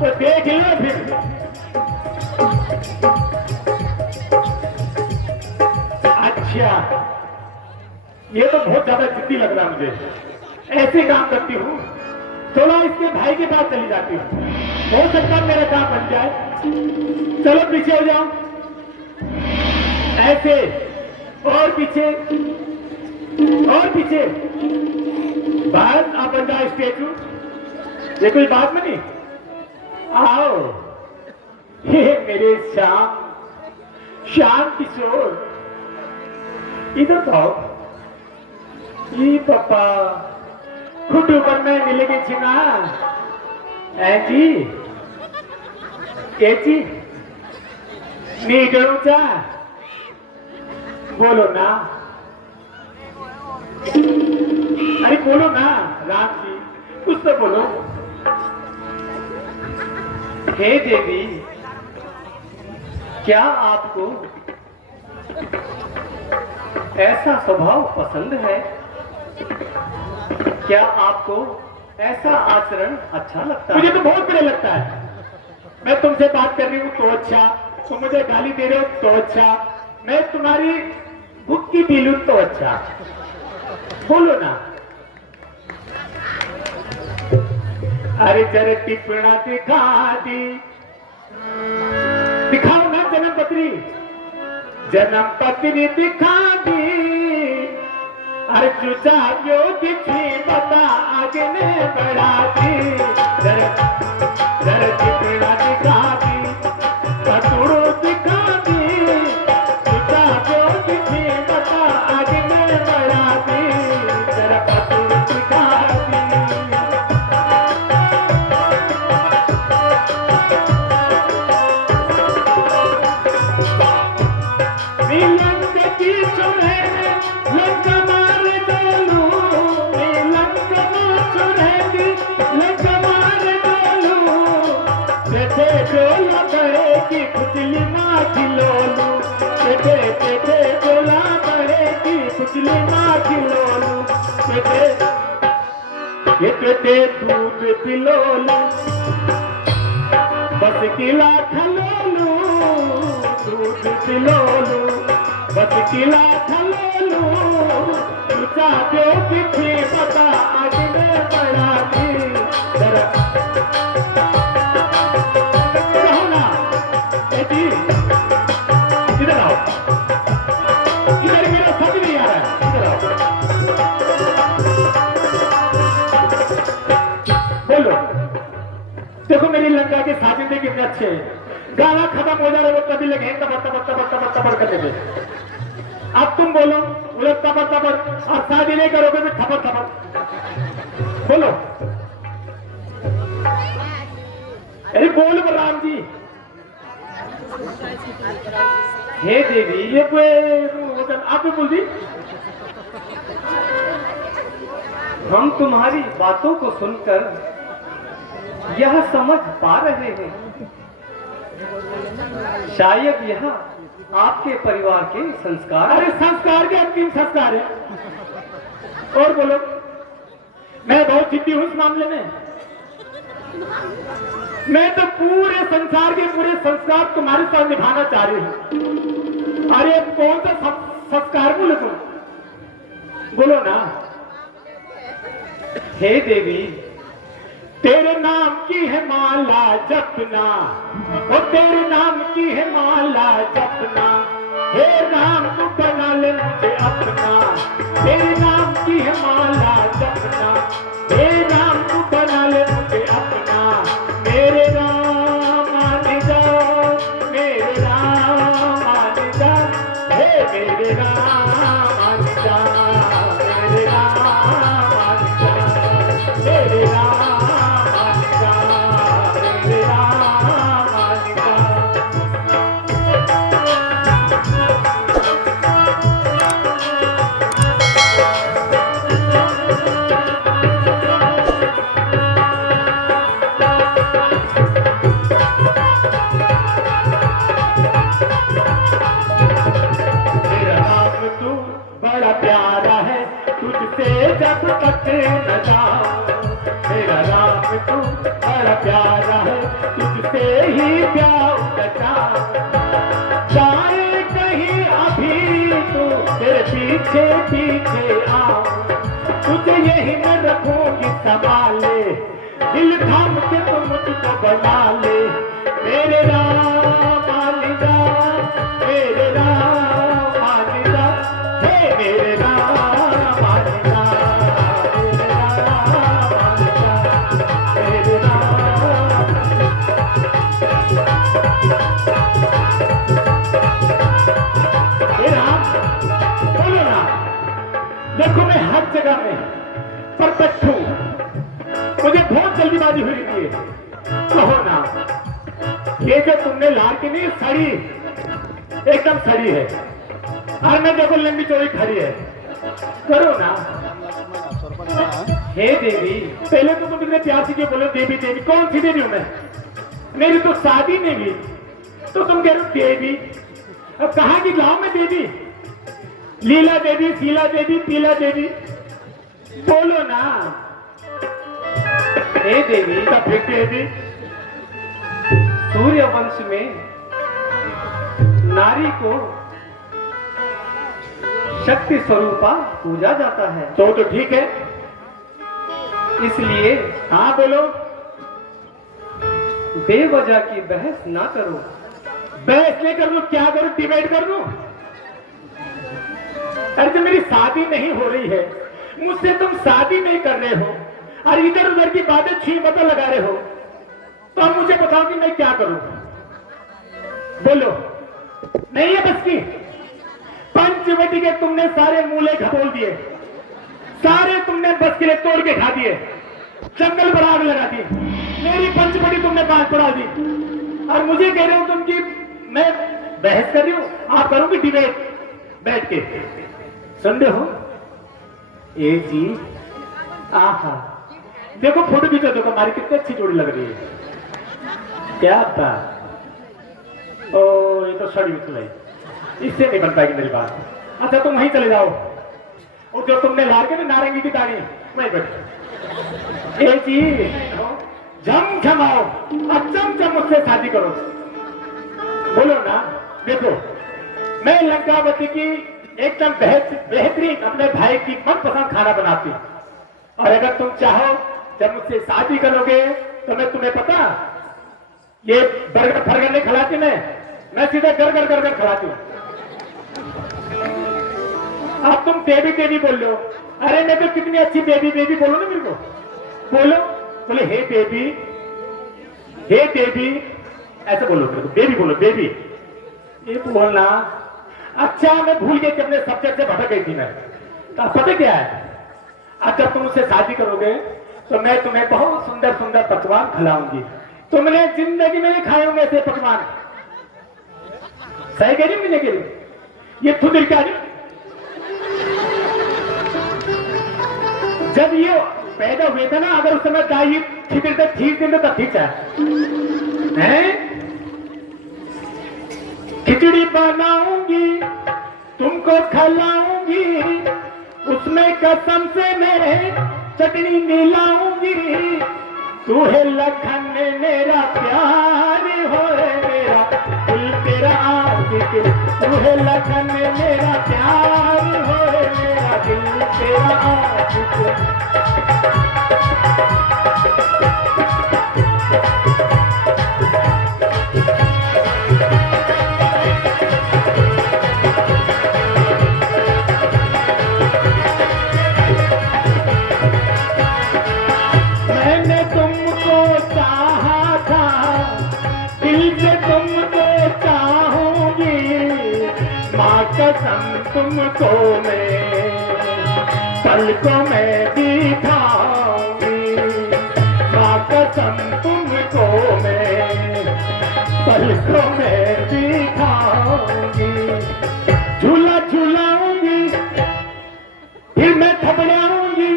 तो देख लो फिर। अच्छा, ये तो बहुत ज्यादा जिद्दी लग रहा मुझे। ऐसे काम करती हूँ, थोड़ा इसके भाई के पास चली जाती हूँ, हो सकता है मेरा काम बन जाए। चलो पीछे हो जाओ, ऐसे और पीछे और पीछे। बस आप बन जाओ स्टेचू। ये कोई बात नहीं। आओ, ये मेरे श्याम किशोर, इधर तो आओ। ये पापा खुद ऊपर में मिलेगी छिना जी जी नी ऊंचा। बोलो ना, अरे बोलो ना राम जी, कुछ तो बोलो। हे देवी, क्या आपको ऐसा स्वभाव पसंद है? क्या आपको ऐसा आचरण अच्छा लगता है? मुझे तो बहुत बुरा लगता है। मैं तुमसे बात कर रही हूँ तो अच्छा, तुम मुझे गाली दे रहे हो तो अच्छा, मैं तुम्हारी भूख की पी लूं तो अच्छा। बोलो ना। अरे जरा टिप्पणा दिखा दी, दिखाओ ना जन्म पत्री दिखा दी। अरे चुचा जो दिखी बता आगे ने बढ़ा दी। जर जर कितना दिखा दी पतुड़ो दिखा दी तुझा जो दिखी बता आगे में बढ़ा दी जरा पतुड़ो दिखा दी नीलंग की चुरे लंग मार डोलू नीलंग चुरे लंग मार डोलू बेटे डोला बढ़ेगी खुजली माँ खिलोलू बेटे बेटे डोला बढ़ेगी खुजली माँ खिलोलू बेटे ये बेटे दूध पिलोलू बस किला खलोलू दूध पिलोलू बस किला खलोलू तुझा जो किसी पता आगे में बढ़ा दी जरा कहो ना ए जी इधर आओ इधर मेरा समझ नहीं आ रहा है इधर आओ बोलो देखो मेरी लंका के साजिंदे कितने अच्छे हैं गाना खत्म हो जा रहा है वो तभी लगे तबर करते थे अब तुम बोलो बोले तबर और शादी नहीं करोगे तो थपर बोलो अरे बोल राम जी हे देवी ये कोई आप भी बोल दी हम तुम्हारी बातों को सुनकर यह समझ पा रहे हैं शायद यह आपके परिवार के संस्कार अरे संस्कार के अंतिम संस्कार है और बोलो मैं बहुत जिद्दी हूं इस मामले में मैं तो पूरे संसार के पूरे संस्कार तुम्हारे साथ निभाना चाह रही हूं अरे कौन सा संस्कार बोलो तुम बोलो ना हे देवी तेरे नाम की है माला जपना और तेरे नाम की है माला जपना हे राम तू बना ले मुझे अपना तेरे नाम की है माला जपना हे राम तू बना ले मुझे अपना मेरे राम मान जा मेरे राम मान जा हे मेरे राम मान जा मेरे राम मान जा मेरे राम जब तक न जाऊं मेरा राम तू बड़ा प्यारा है तुझसे ही प्यार बचा जाए कहीं अभी तू तेरे पीछे पीछे आओ तुझे यही मैं रखूंगी संभाले दिल थाम के तो मुझको बना ले मेरे राम मालिका मेरे राम मालिका हे मेरे राम देखो मैं हर जगह में परफेक्ट हूं मुझे बहुत जल्दीबाजी हुई थी कहो ना ये जो तुमने लाल की नहीं सड़ी एकदम सड़ी है और मैं देखो लंबी चौड़ी खड़ी है करो ना हे देवी पहले तो तुम इतने प्यार से बोलो देवी देवी कौन सी देवी हूं मैं मेरी तो शादी नहीं हुई तो तुम कह रहे हो देवी अब कहा कि गांव में देवी लीला देवी शीला देवी पीला देवी बोलो ना हे देवी तब फिर देवी सूर्य वंश में नारी को शक्ति स्वरूपा पूजा जाता है तो ठीक है इसलिए हाँ बोलो बेवजह की बहस ना करो बहस नहीं कर लूं क्या करूं डिबेट कर लूं अरे तो मेरी शादी नहीं हो रही है मुझसे तुम शादी नहीं कर रहे हो और इधर उधर की बातें छी बता लगा रहे हो, तो अब मुझे बताओ कि मैं क्या करूं? बोलो, नहीं है बस की? पंचवटी के तुमने सारे मूले खटोल दिए, सारे तुमने बस के लिए तोड़ के खा दिए, जंगल पर आग लगा दी, मेरी पंचवटी तुमने बांध पड़ा दी, और मुझे कह रहे हो तुम कि मैं बहस कर रही हूं, आप करोगे डिबेट बैठ के? सुन रहे हो? ए जी, आहा, देखो फोटो भी तो देखो, हमारी कितनी अच्छी जोड़ी लग रही है। क्या बात, ओ ये तो सड़ी उतलाई, इससे नहीं बन पाएगी मेरी बात। अच्छा तुम वहीं चले जाओ, और जो तुमने लार के ना नारंगी की दाढ़ी, वहीं बैठो। ए जी, झम झमाओ, अचम चम मुझसे शादी करो, बोलो ना। देखो मैं लंकावती की एकदम बेहतरीन अपने भाई की मनपसंद खाना बनाती, और अगर तुम चाहो जब मुझसे शादी करोगे तो मैं तुम्हें पता ये बर्गर फर्गर नहीं खिलाती, मैं सीधा गरगर गरगर खिलाती हूँ। अब तुम बेबी बेबी बोल लो, अरे मैं तो कितनी अच्छी बेबी बेबी बोलो ना मेरे को, बोलो, बोले हे बेबी, हे बेबी, ऐसे बोलो मेरे को, बेबी बोलो, बेबी ये बोलना। अच्छा मैं भूल गई कि अपने सब्जेक्ट से भटक गई थी मैं। तो पता क्या है, अब जब तुम मुझसे शादी करोगे तो मैं तुम्हें बहुत सुंदर सुंदर पकवान खिलाऊंगी, तुमने जिंदगी में नहीं खाए होंगे ऐसे पकवान। सही कह रही हूँ कि नहीं कह रही? ये खुद क्या जब ये पैदा हुए थे ना, अगर उस समय दाई खिचड़ी तक खींच देते तब ठीक है। खिचड़ी बनाऊंगी तुमको खिलाऊंगी, उसमें कसम से मैं चटनी मिलाऊंगी, तू है लखन मेरा प्यार हो मेरा दिल तेरा आशिक, तू है लखन मेरा प्यार हो मेरा दिल तेरा आशिक। कसम तुमको मैं पलकों में दिखाऊंगी, माँ कसम तुमको मैं पलकों में दिखाऊंगी, झूला झूलाऊंगी फिर मैं थपड़ाऊंगी,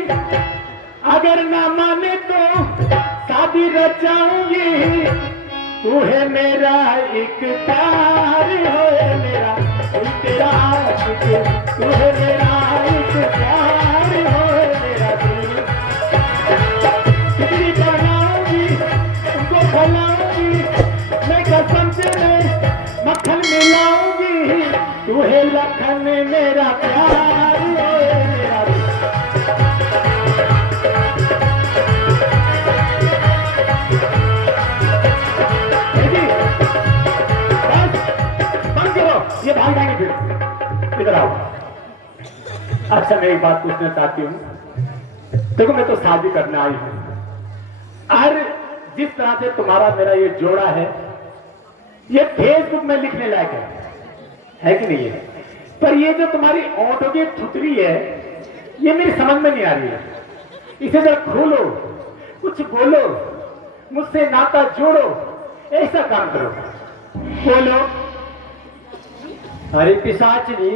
अगर ना माने तो शादी रचाऊंगी, तू है मेरा एक प्यार हो मेरा तेरा आशिक, तू है मेरा एक प्यार हो मेरा दिल। खिचड़ी बनाऊंगी तुमको खिलाऊंगी, मैं कसम से मैं मक्खन मिलाऊंगी, तू है लखन मेरा प्यार हो मेरा दिल। ये भाग जाएंगे फिर, इधर आओ। अच्छा मैं एक बात पूछना चाहती हूँ, देखो मैं तो शादी करने आई हूँ, और जिस तरह से तुम्हारा मेरा ये जोड़ा है, ये फेसबुक में लिखने लायक है कि नहीं है? पर ये जो तुम्हारी ऑटो की थुतरी है, ये मेरी समझ में नहीं आ रही है। इसे जरा खोलो, कुछ बोलो, मुझसे नाता जोड़ो, ऐसा काम करो, बोलो। अरे पिशाचनी,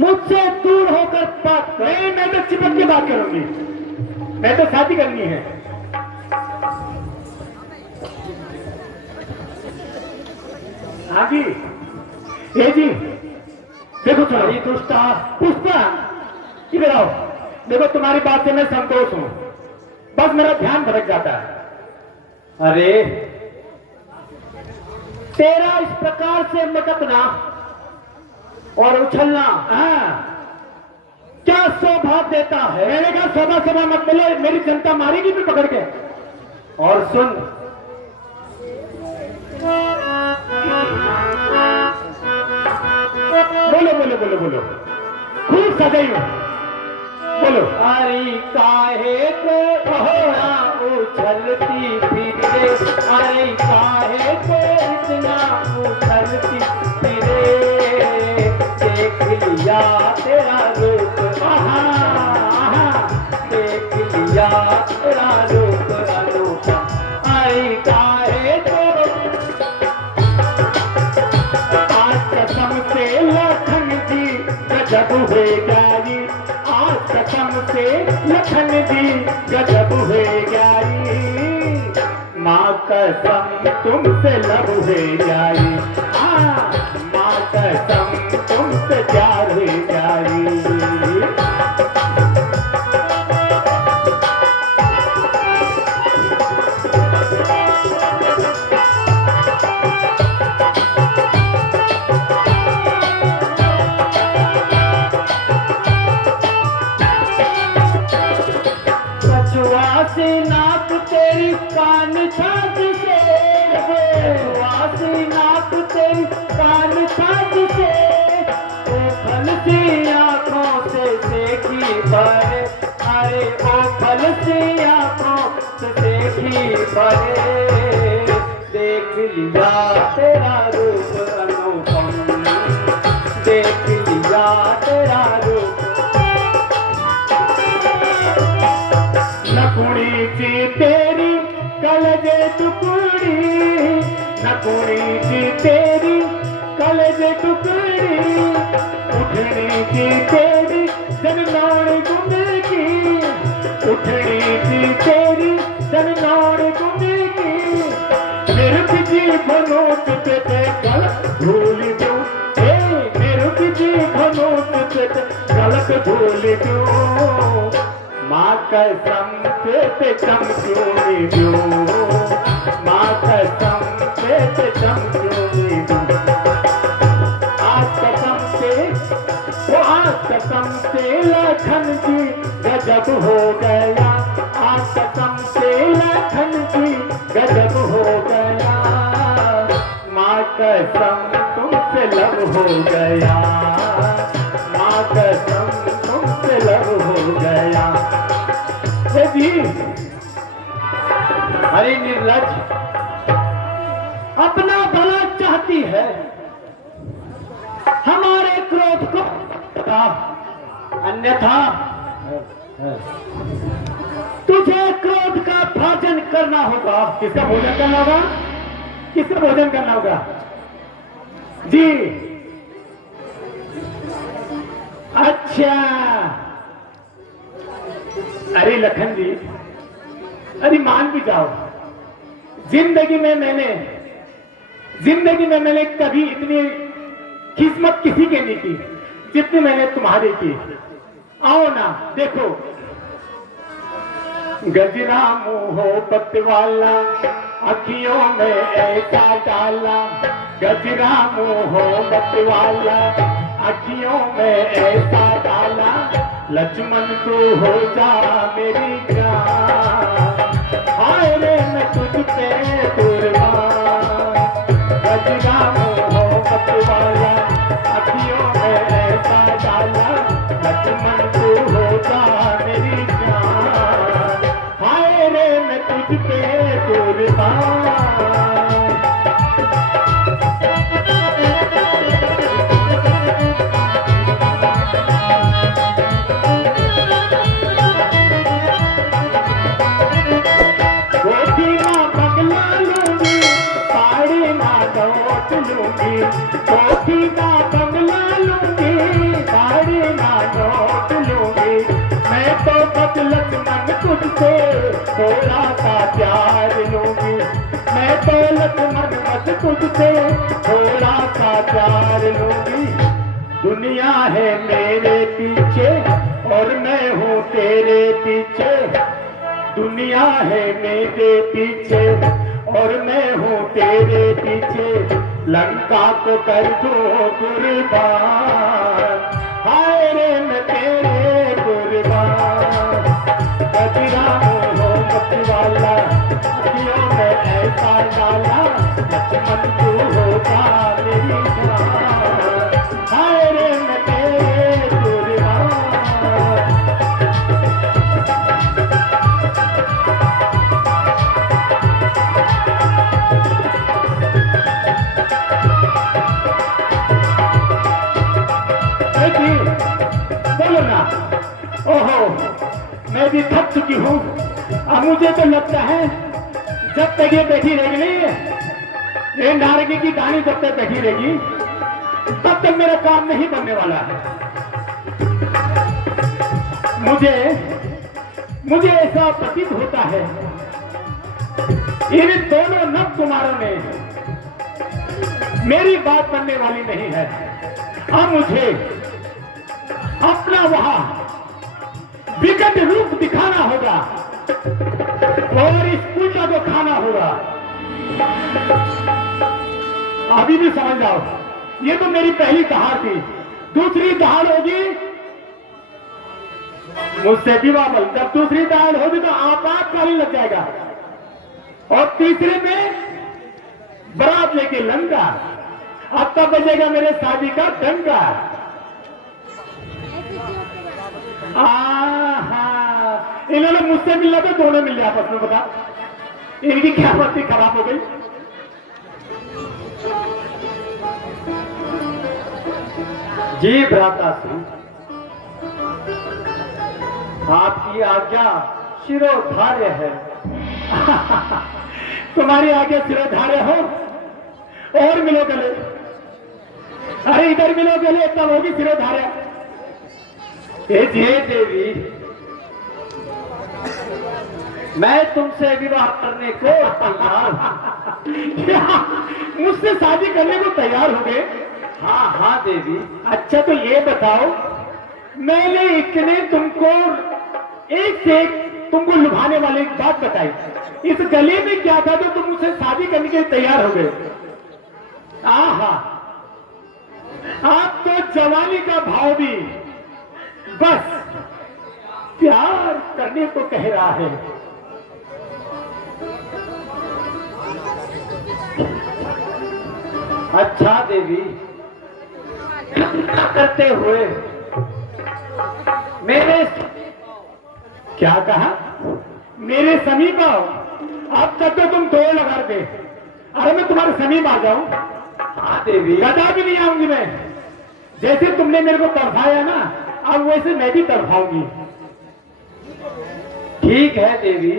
मुझसे दूर होकर बात नहीं, मैं तो चिपक के बात करूंगी, मैं तो शादी करनी है। हाँ जी, ये जी देखो सुनो, ये दुष्टा पुष्पा इधर आओ। देखो तुम्हारी बात से मैं संतोष हूं, बस मेरा ध्यान भटक जाता है। अरे तेरा इस प्रकार से लटकना और उछलना, क्या शोभा देता है? मैंने कहा शोभा शोभा मत बोले, मेरी जनता मारेगी भी पकड़ के। और सुन, बोलो बोलो बोलो बोलो, खूब सजाई हो, बोलो। अरे काहे को इतना उछलती फिरे, अरे काहे को इतना उछलती फिरे, देख लिया तेरा रूप, देख लिया तेरा रूप अनूठा, अरे काहे को। आज कसम से लखन जी गजब हुए गाई, आज कसम से लखन जी गजब हुए गाई, माँ कसम तुमसे लब हुए जाई, माँ कसम तुमसे प्यार हुए जाई। से नाक तेरी कान छात से, वासी नाक तेरी कान छात से, ओ फलसी आँखों से देखी बड़े, अरे ओ फलसी आँखों से देखी बड़े, देख लिया तेरा रूप अनुपम, देख लिया तेरा रूप। नकुड़ी सी तेरी कलजे टुकड़ी, नकुड़ी सी तेरी कलजे टुकड़ी, उठनी सी तेरी जननाड़ गुंदगी, उठनी सी तेरी जननाड़ गुंदगी, मेरे पिछी भनोट पे गलत भूल दूं, मेरे पिछी भनोट पे गलत भूल दूं, माँ कसम पे चमचूनी दूं, माँ कसम पे चमचूनी दूं, आज कसम से, वो आज कसम से लखन जी गजब हो गया, आज कसम से लखन जी गजब हो गया, माँ कसम तुमसे लब हो गया, माँ कसम तुमसे लब हो गया। जी अरे निर्लज, अपना भला चाहती है, हमारे क्रोध को, अन्यथा तुझे क्रोध का भाजन करना होगा। किसका भोजन करना होगा, किसका भोजन करना होगा जी? अच्छा, अरे लखन जी, अरे मान भी जाओ, जिंदगी में मैंने कभी इतनी किस्मत किसी की नहीं की जितनी मैंने तुम्हारी की। आओ ना देखो, गजरा मुंह पत वाला, अखियों में ऐसा डाला, गजरा मुंह पत वाला, अखियों में ऐसा डाला, लक्ष्मण तू हो जा मेरी जान, हाय रे मैं तुझ पे कुर्बान, गजरा मुंह पत वाला, अखियों में ऐसा डाला, लक्ष्मण तू हो जा मेरी जान, हाय रे मैं तुझ पे कुर्बान। कोठी ना बंगला लूंगी, साड़ी ना नोट लूंगी, मैं तो बस लक्ष्मण तुझसे थोड़ा सा प्यार लूंगी, मैं तो लक्ष्मण बस तुझसे थोड़ा सा प्यार लूंगी। दुनिया है मेरे पीछे और मैं हूँ तेरे पीछे, दुनिया है मेरे पीछे और मैं हूँ तेरे पीछे, लंका को कर दो कुर्बान, हाय रे मैं तेरे कुर्बान, गजरा मुंह पत वाला, अखियों में ऐसा डाला, लक्ष्मण तू हो जा मेरी जान, हाय रे मैं तेरे कुर्बान। भी थक चुकी हूँ। अब मुझे तो लगता है जब तक ये बैठी रहेगी, ये नारंगी की दानी जब तक बैठी रहेगी, तब तक मेरा काम नहीं बनने वाला है। मुझे ऐसा प्रतीत होता है इन दोनों नव कुमारों ने मेरी बात बनने वाली नहीं है। अब मुझे अपना वहां विकट रूप दिखाना होगा और इस पूजा को खाना होगा। अभी भी समझ जाओ, ये तो मेरी पहली दहाड़ थी। दूसरी दहाड़ होगी मुझसे विवाह बल। जब दूसरी दहाड़ होगी तो आपातकालीन लग जाएगा, और तीसरे में बरात लेके लंका। अब तब बजेगा मेरे शादी का डंका। इन्होंने मुझसे मिलना तो दोनों मिल जाए आपस में। बता इनकी क्या पत्ती खराब हो गई। जी भ्राताश्री, आपकी आज्ञा शिरोधार्य है। तुम्हारी आज्ञा शिरोधार्य हो और मिलो गले। अरे इधर मिलो गले, तब होगी शिरोधार्य। हे देवी, मैं तुमसे विवाह करने को तैयार हूं। मुझसे शादी करने को तैयार हो गए? हाँ हाँ देवी। अच्छा तो ये बताओ, मैंने इतने तुमको एक से एक तुमको लुभाने वाली एक बात बताई, इस गले में क्या था जो तुम मुझसे शादी करने के लिए तैयार हो गए? आहा, आप तो जवानी का भाव भी बस प्यार करने को कह रहा है। अच्छा देवी, करते हुए मेरे क्या कहा? मेरे समीप आओ। अब तक तो तुम दौड़ लगा दे। अरे मैं तुम्हारे समीप आ जाऊं? हाँ देवी। कदा भी नहीं आऊंगी मैं। जैसे तुमने मेरे को तड़फाया ना, अब वैसे मैं भी तड़फाऊंगी। ठीक है देवी,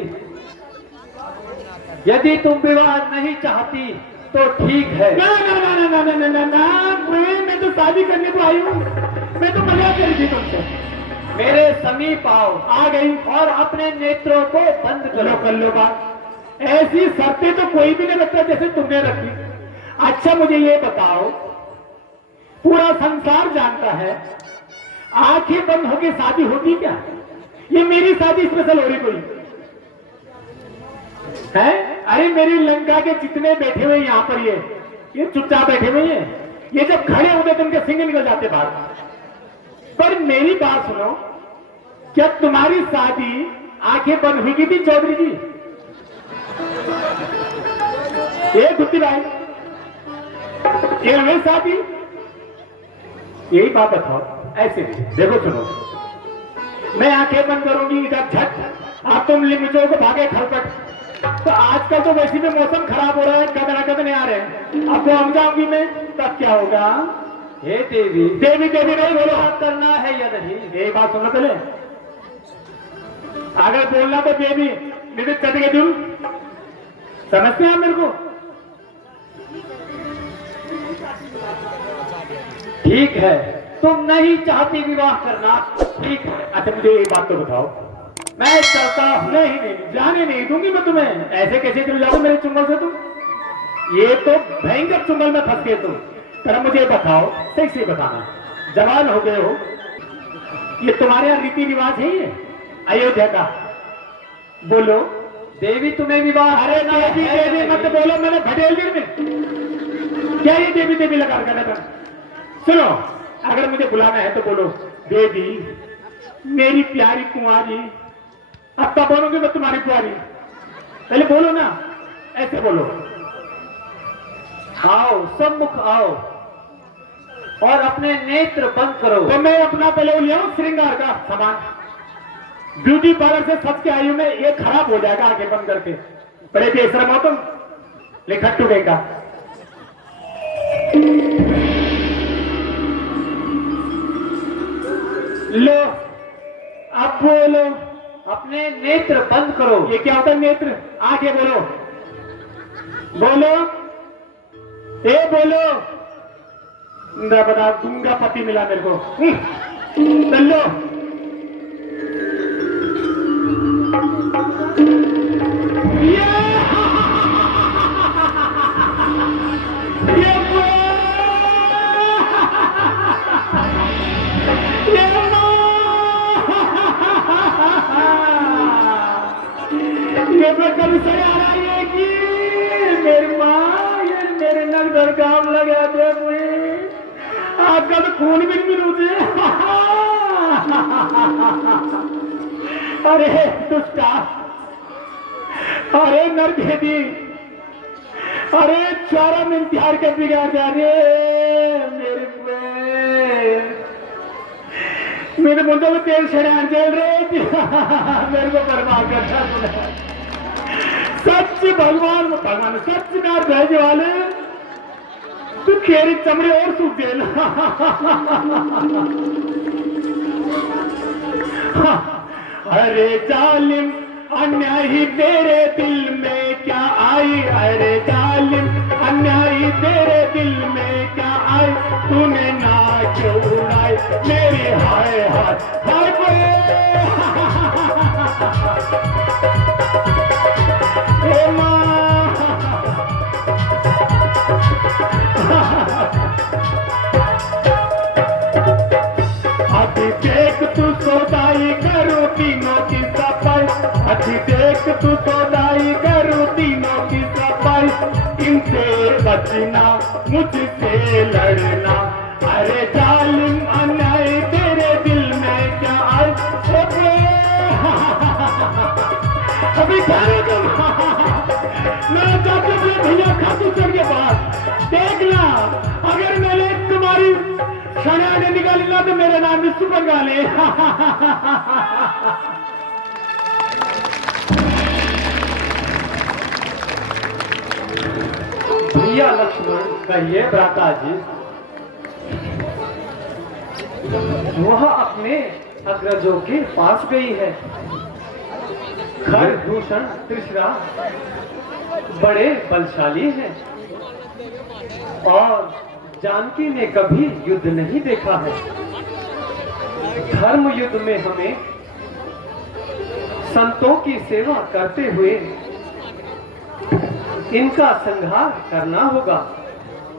यदि तुम विवाह नहीं चाहती तो ठीक है। ना ना ना ना ना ना ना ना, मैं तो शादी करने को आई हूँ। मैं तो मजाक करी थी तुमसे। मेरे समीप आओ। आ गई। और अपने नेत्रों को बंद करो। कर लो बात। ऐसी शर्तें तो कोई भी नहीं रखता जैसे तुमने रखी। अच्छा मुझे ये बताओ, पूरा संसार जानता है आंखें बंद होकर शादी होगी क्या? ये मेरी शादी स्पेशल हो रही कोई है? अरे मेरी लंका के जितने बैठे हुए यहाँ पर ये चुपचाप बैठे हुए हैं। ये जब खड़े होते तो उनके सिंह निकल जाते बाहर। पर मेरी बात सुनो, क्या तुम्हारी शादी आंखें बंद हुई थी चौधरी जी? ये गुत्ती भाई, ये हमें शादी, यही बात बताओ। ऐसे देखो सुनो, मैं आंखें बंद करूंगी इधर झट, आप तुम लिमचो को भागे खलपट। तो आजकल तो वैसे भी मौसम खराब हो रहा है, कदने आ रहे हैं। अब तो हम जाऊंगी मैं, तब क्या होगा? हे देवी। देवी देवी नहीं बोलो। बात करना है या नहीं? यही बात सुनो पहले। अगर बोलना तो देवी, नहीं तो चट के दूं। समझते हैं आप मेरे को? ठीक है, तुम नहीं चाहती विवाह करना, ठीक है। अच्छा मुझे एक बात तो बताओ, मैं चलता हूं? नहीं नहीं, जाने नहीं दूंगी मैं तुम्हें। ऐसे कैसे चल जाओ मेरे चुंगल से तुम? ये तो भयंकर चुंगल में फंस गए तुम। पर मुझे बताओ, सही से बताना, जवान हो गए हो, ये तुम्हारे यहाँ रीति रिवाज है ये अयोध्या का? बोलो। देवी तुम्हें विवाह। अरे देवी देवी मत बोलो, मैंने भटेलगिर में क्या ये देवी देवी लगा कर रखा? सुनो, अगर मुझे बुलाना है तो बोलो देवी मेरी प्यारी कुंवारी। अब तब बोलोगे मैं तुम्हारी प्यारी, पहले बोलो ना, ऐसे बोलो। आओ, सम्मुख आओ और अपने नेत्र बंद करो। तो मैं अपना पहले ले आऊं श्रृंगार का सामान। ब्यूटी पार्लर से सच के आई हूं मैं, ये खराब हो जाएगा आगे बंद करके। बड़े बेशरम हो तुम, लिखट्टू देगा। लो अब बोलो, अपने नेत्र बंद करो। ये क्या होता है नेत्र? आगे बोलो, बोलो, ए बोलो। बता, गूंगा पति मिला मेरे को। चलो ये कभी से आ रहा है कि मेरी माँ ये मेरे नगर काम लगा दे मुझे आपका तो खून भी नहीं मुझे। अरे दुष्टा, अरे नरभेदी, अरे चारा में इंतजार कर बिगाड़ जा रहे मेरे मुंडों में तेल शरान चल रहे मेरे को बर्बाद करता। सच भगवान भगवान सच में भेजे वाले तू खेरी चमड़े और सूख दे। अरे जालिम अन्यायी तेरे दिल में क्या आई, अरे जालिम अन्यायी तेरे दिल में क्या आई, तूने ना क्यों उड़ाई मेरी हाय हाय हाय हे माँ। अभी देख तू सौदाई करूँ तीनों की सफाई, अभी देख तू सौदाई करूँ तीनों की सफाई, इनसे बचना मुझसे लड़ना, अरे जालिम अन्याय तेरे दिल में क्या आई। अभी मैं जाके अपने भैया खातू सर के पास देखना, अगर मैंने तुम्हारी शराने निकाली ना तो मेरा नाम विष्णु बंगाले। भैया लक्ष्मण, कहिए भ्राता जी। वह अपने अग्रजों के पास गई है। खर दूषण त्रिशरा बड़े बलशाली हैं और जानकी ने कभी युद्ध नहीं देखा है। धर्म युद्ध में हमें संतों की सेवा करते हुए इनका संहार करना होगा।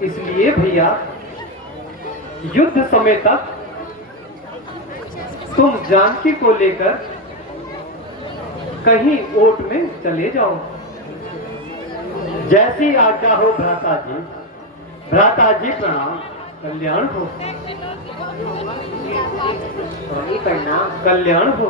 इसलिए भैया युद्ध समय तक तुम जानकी को लेकर कहीं ओट में चले जाओ। जैसी आज्ञा हो भ्राता जी। भ्राता जी प्रणाम। कल्याण हो, प्रणाम। कल्याण हो।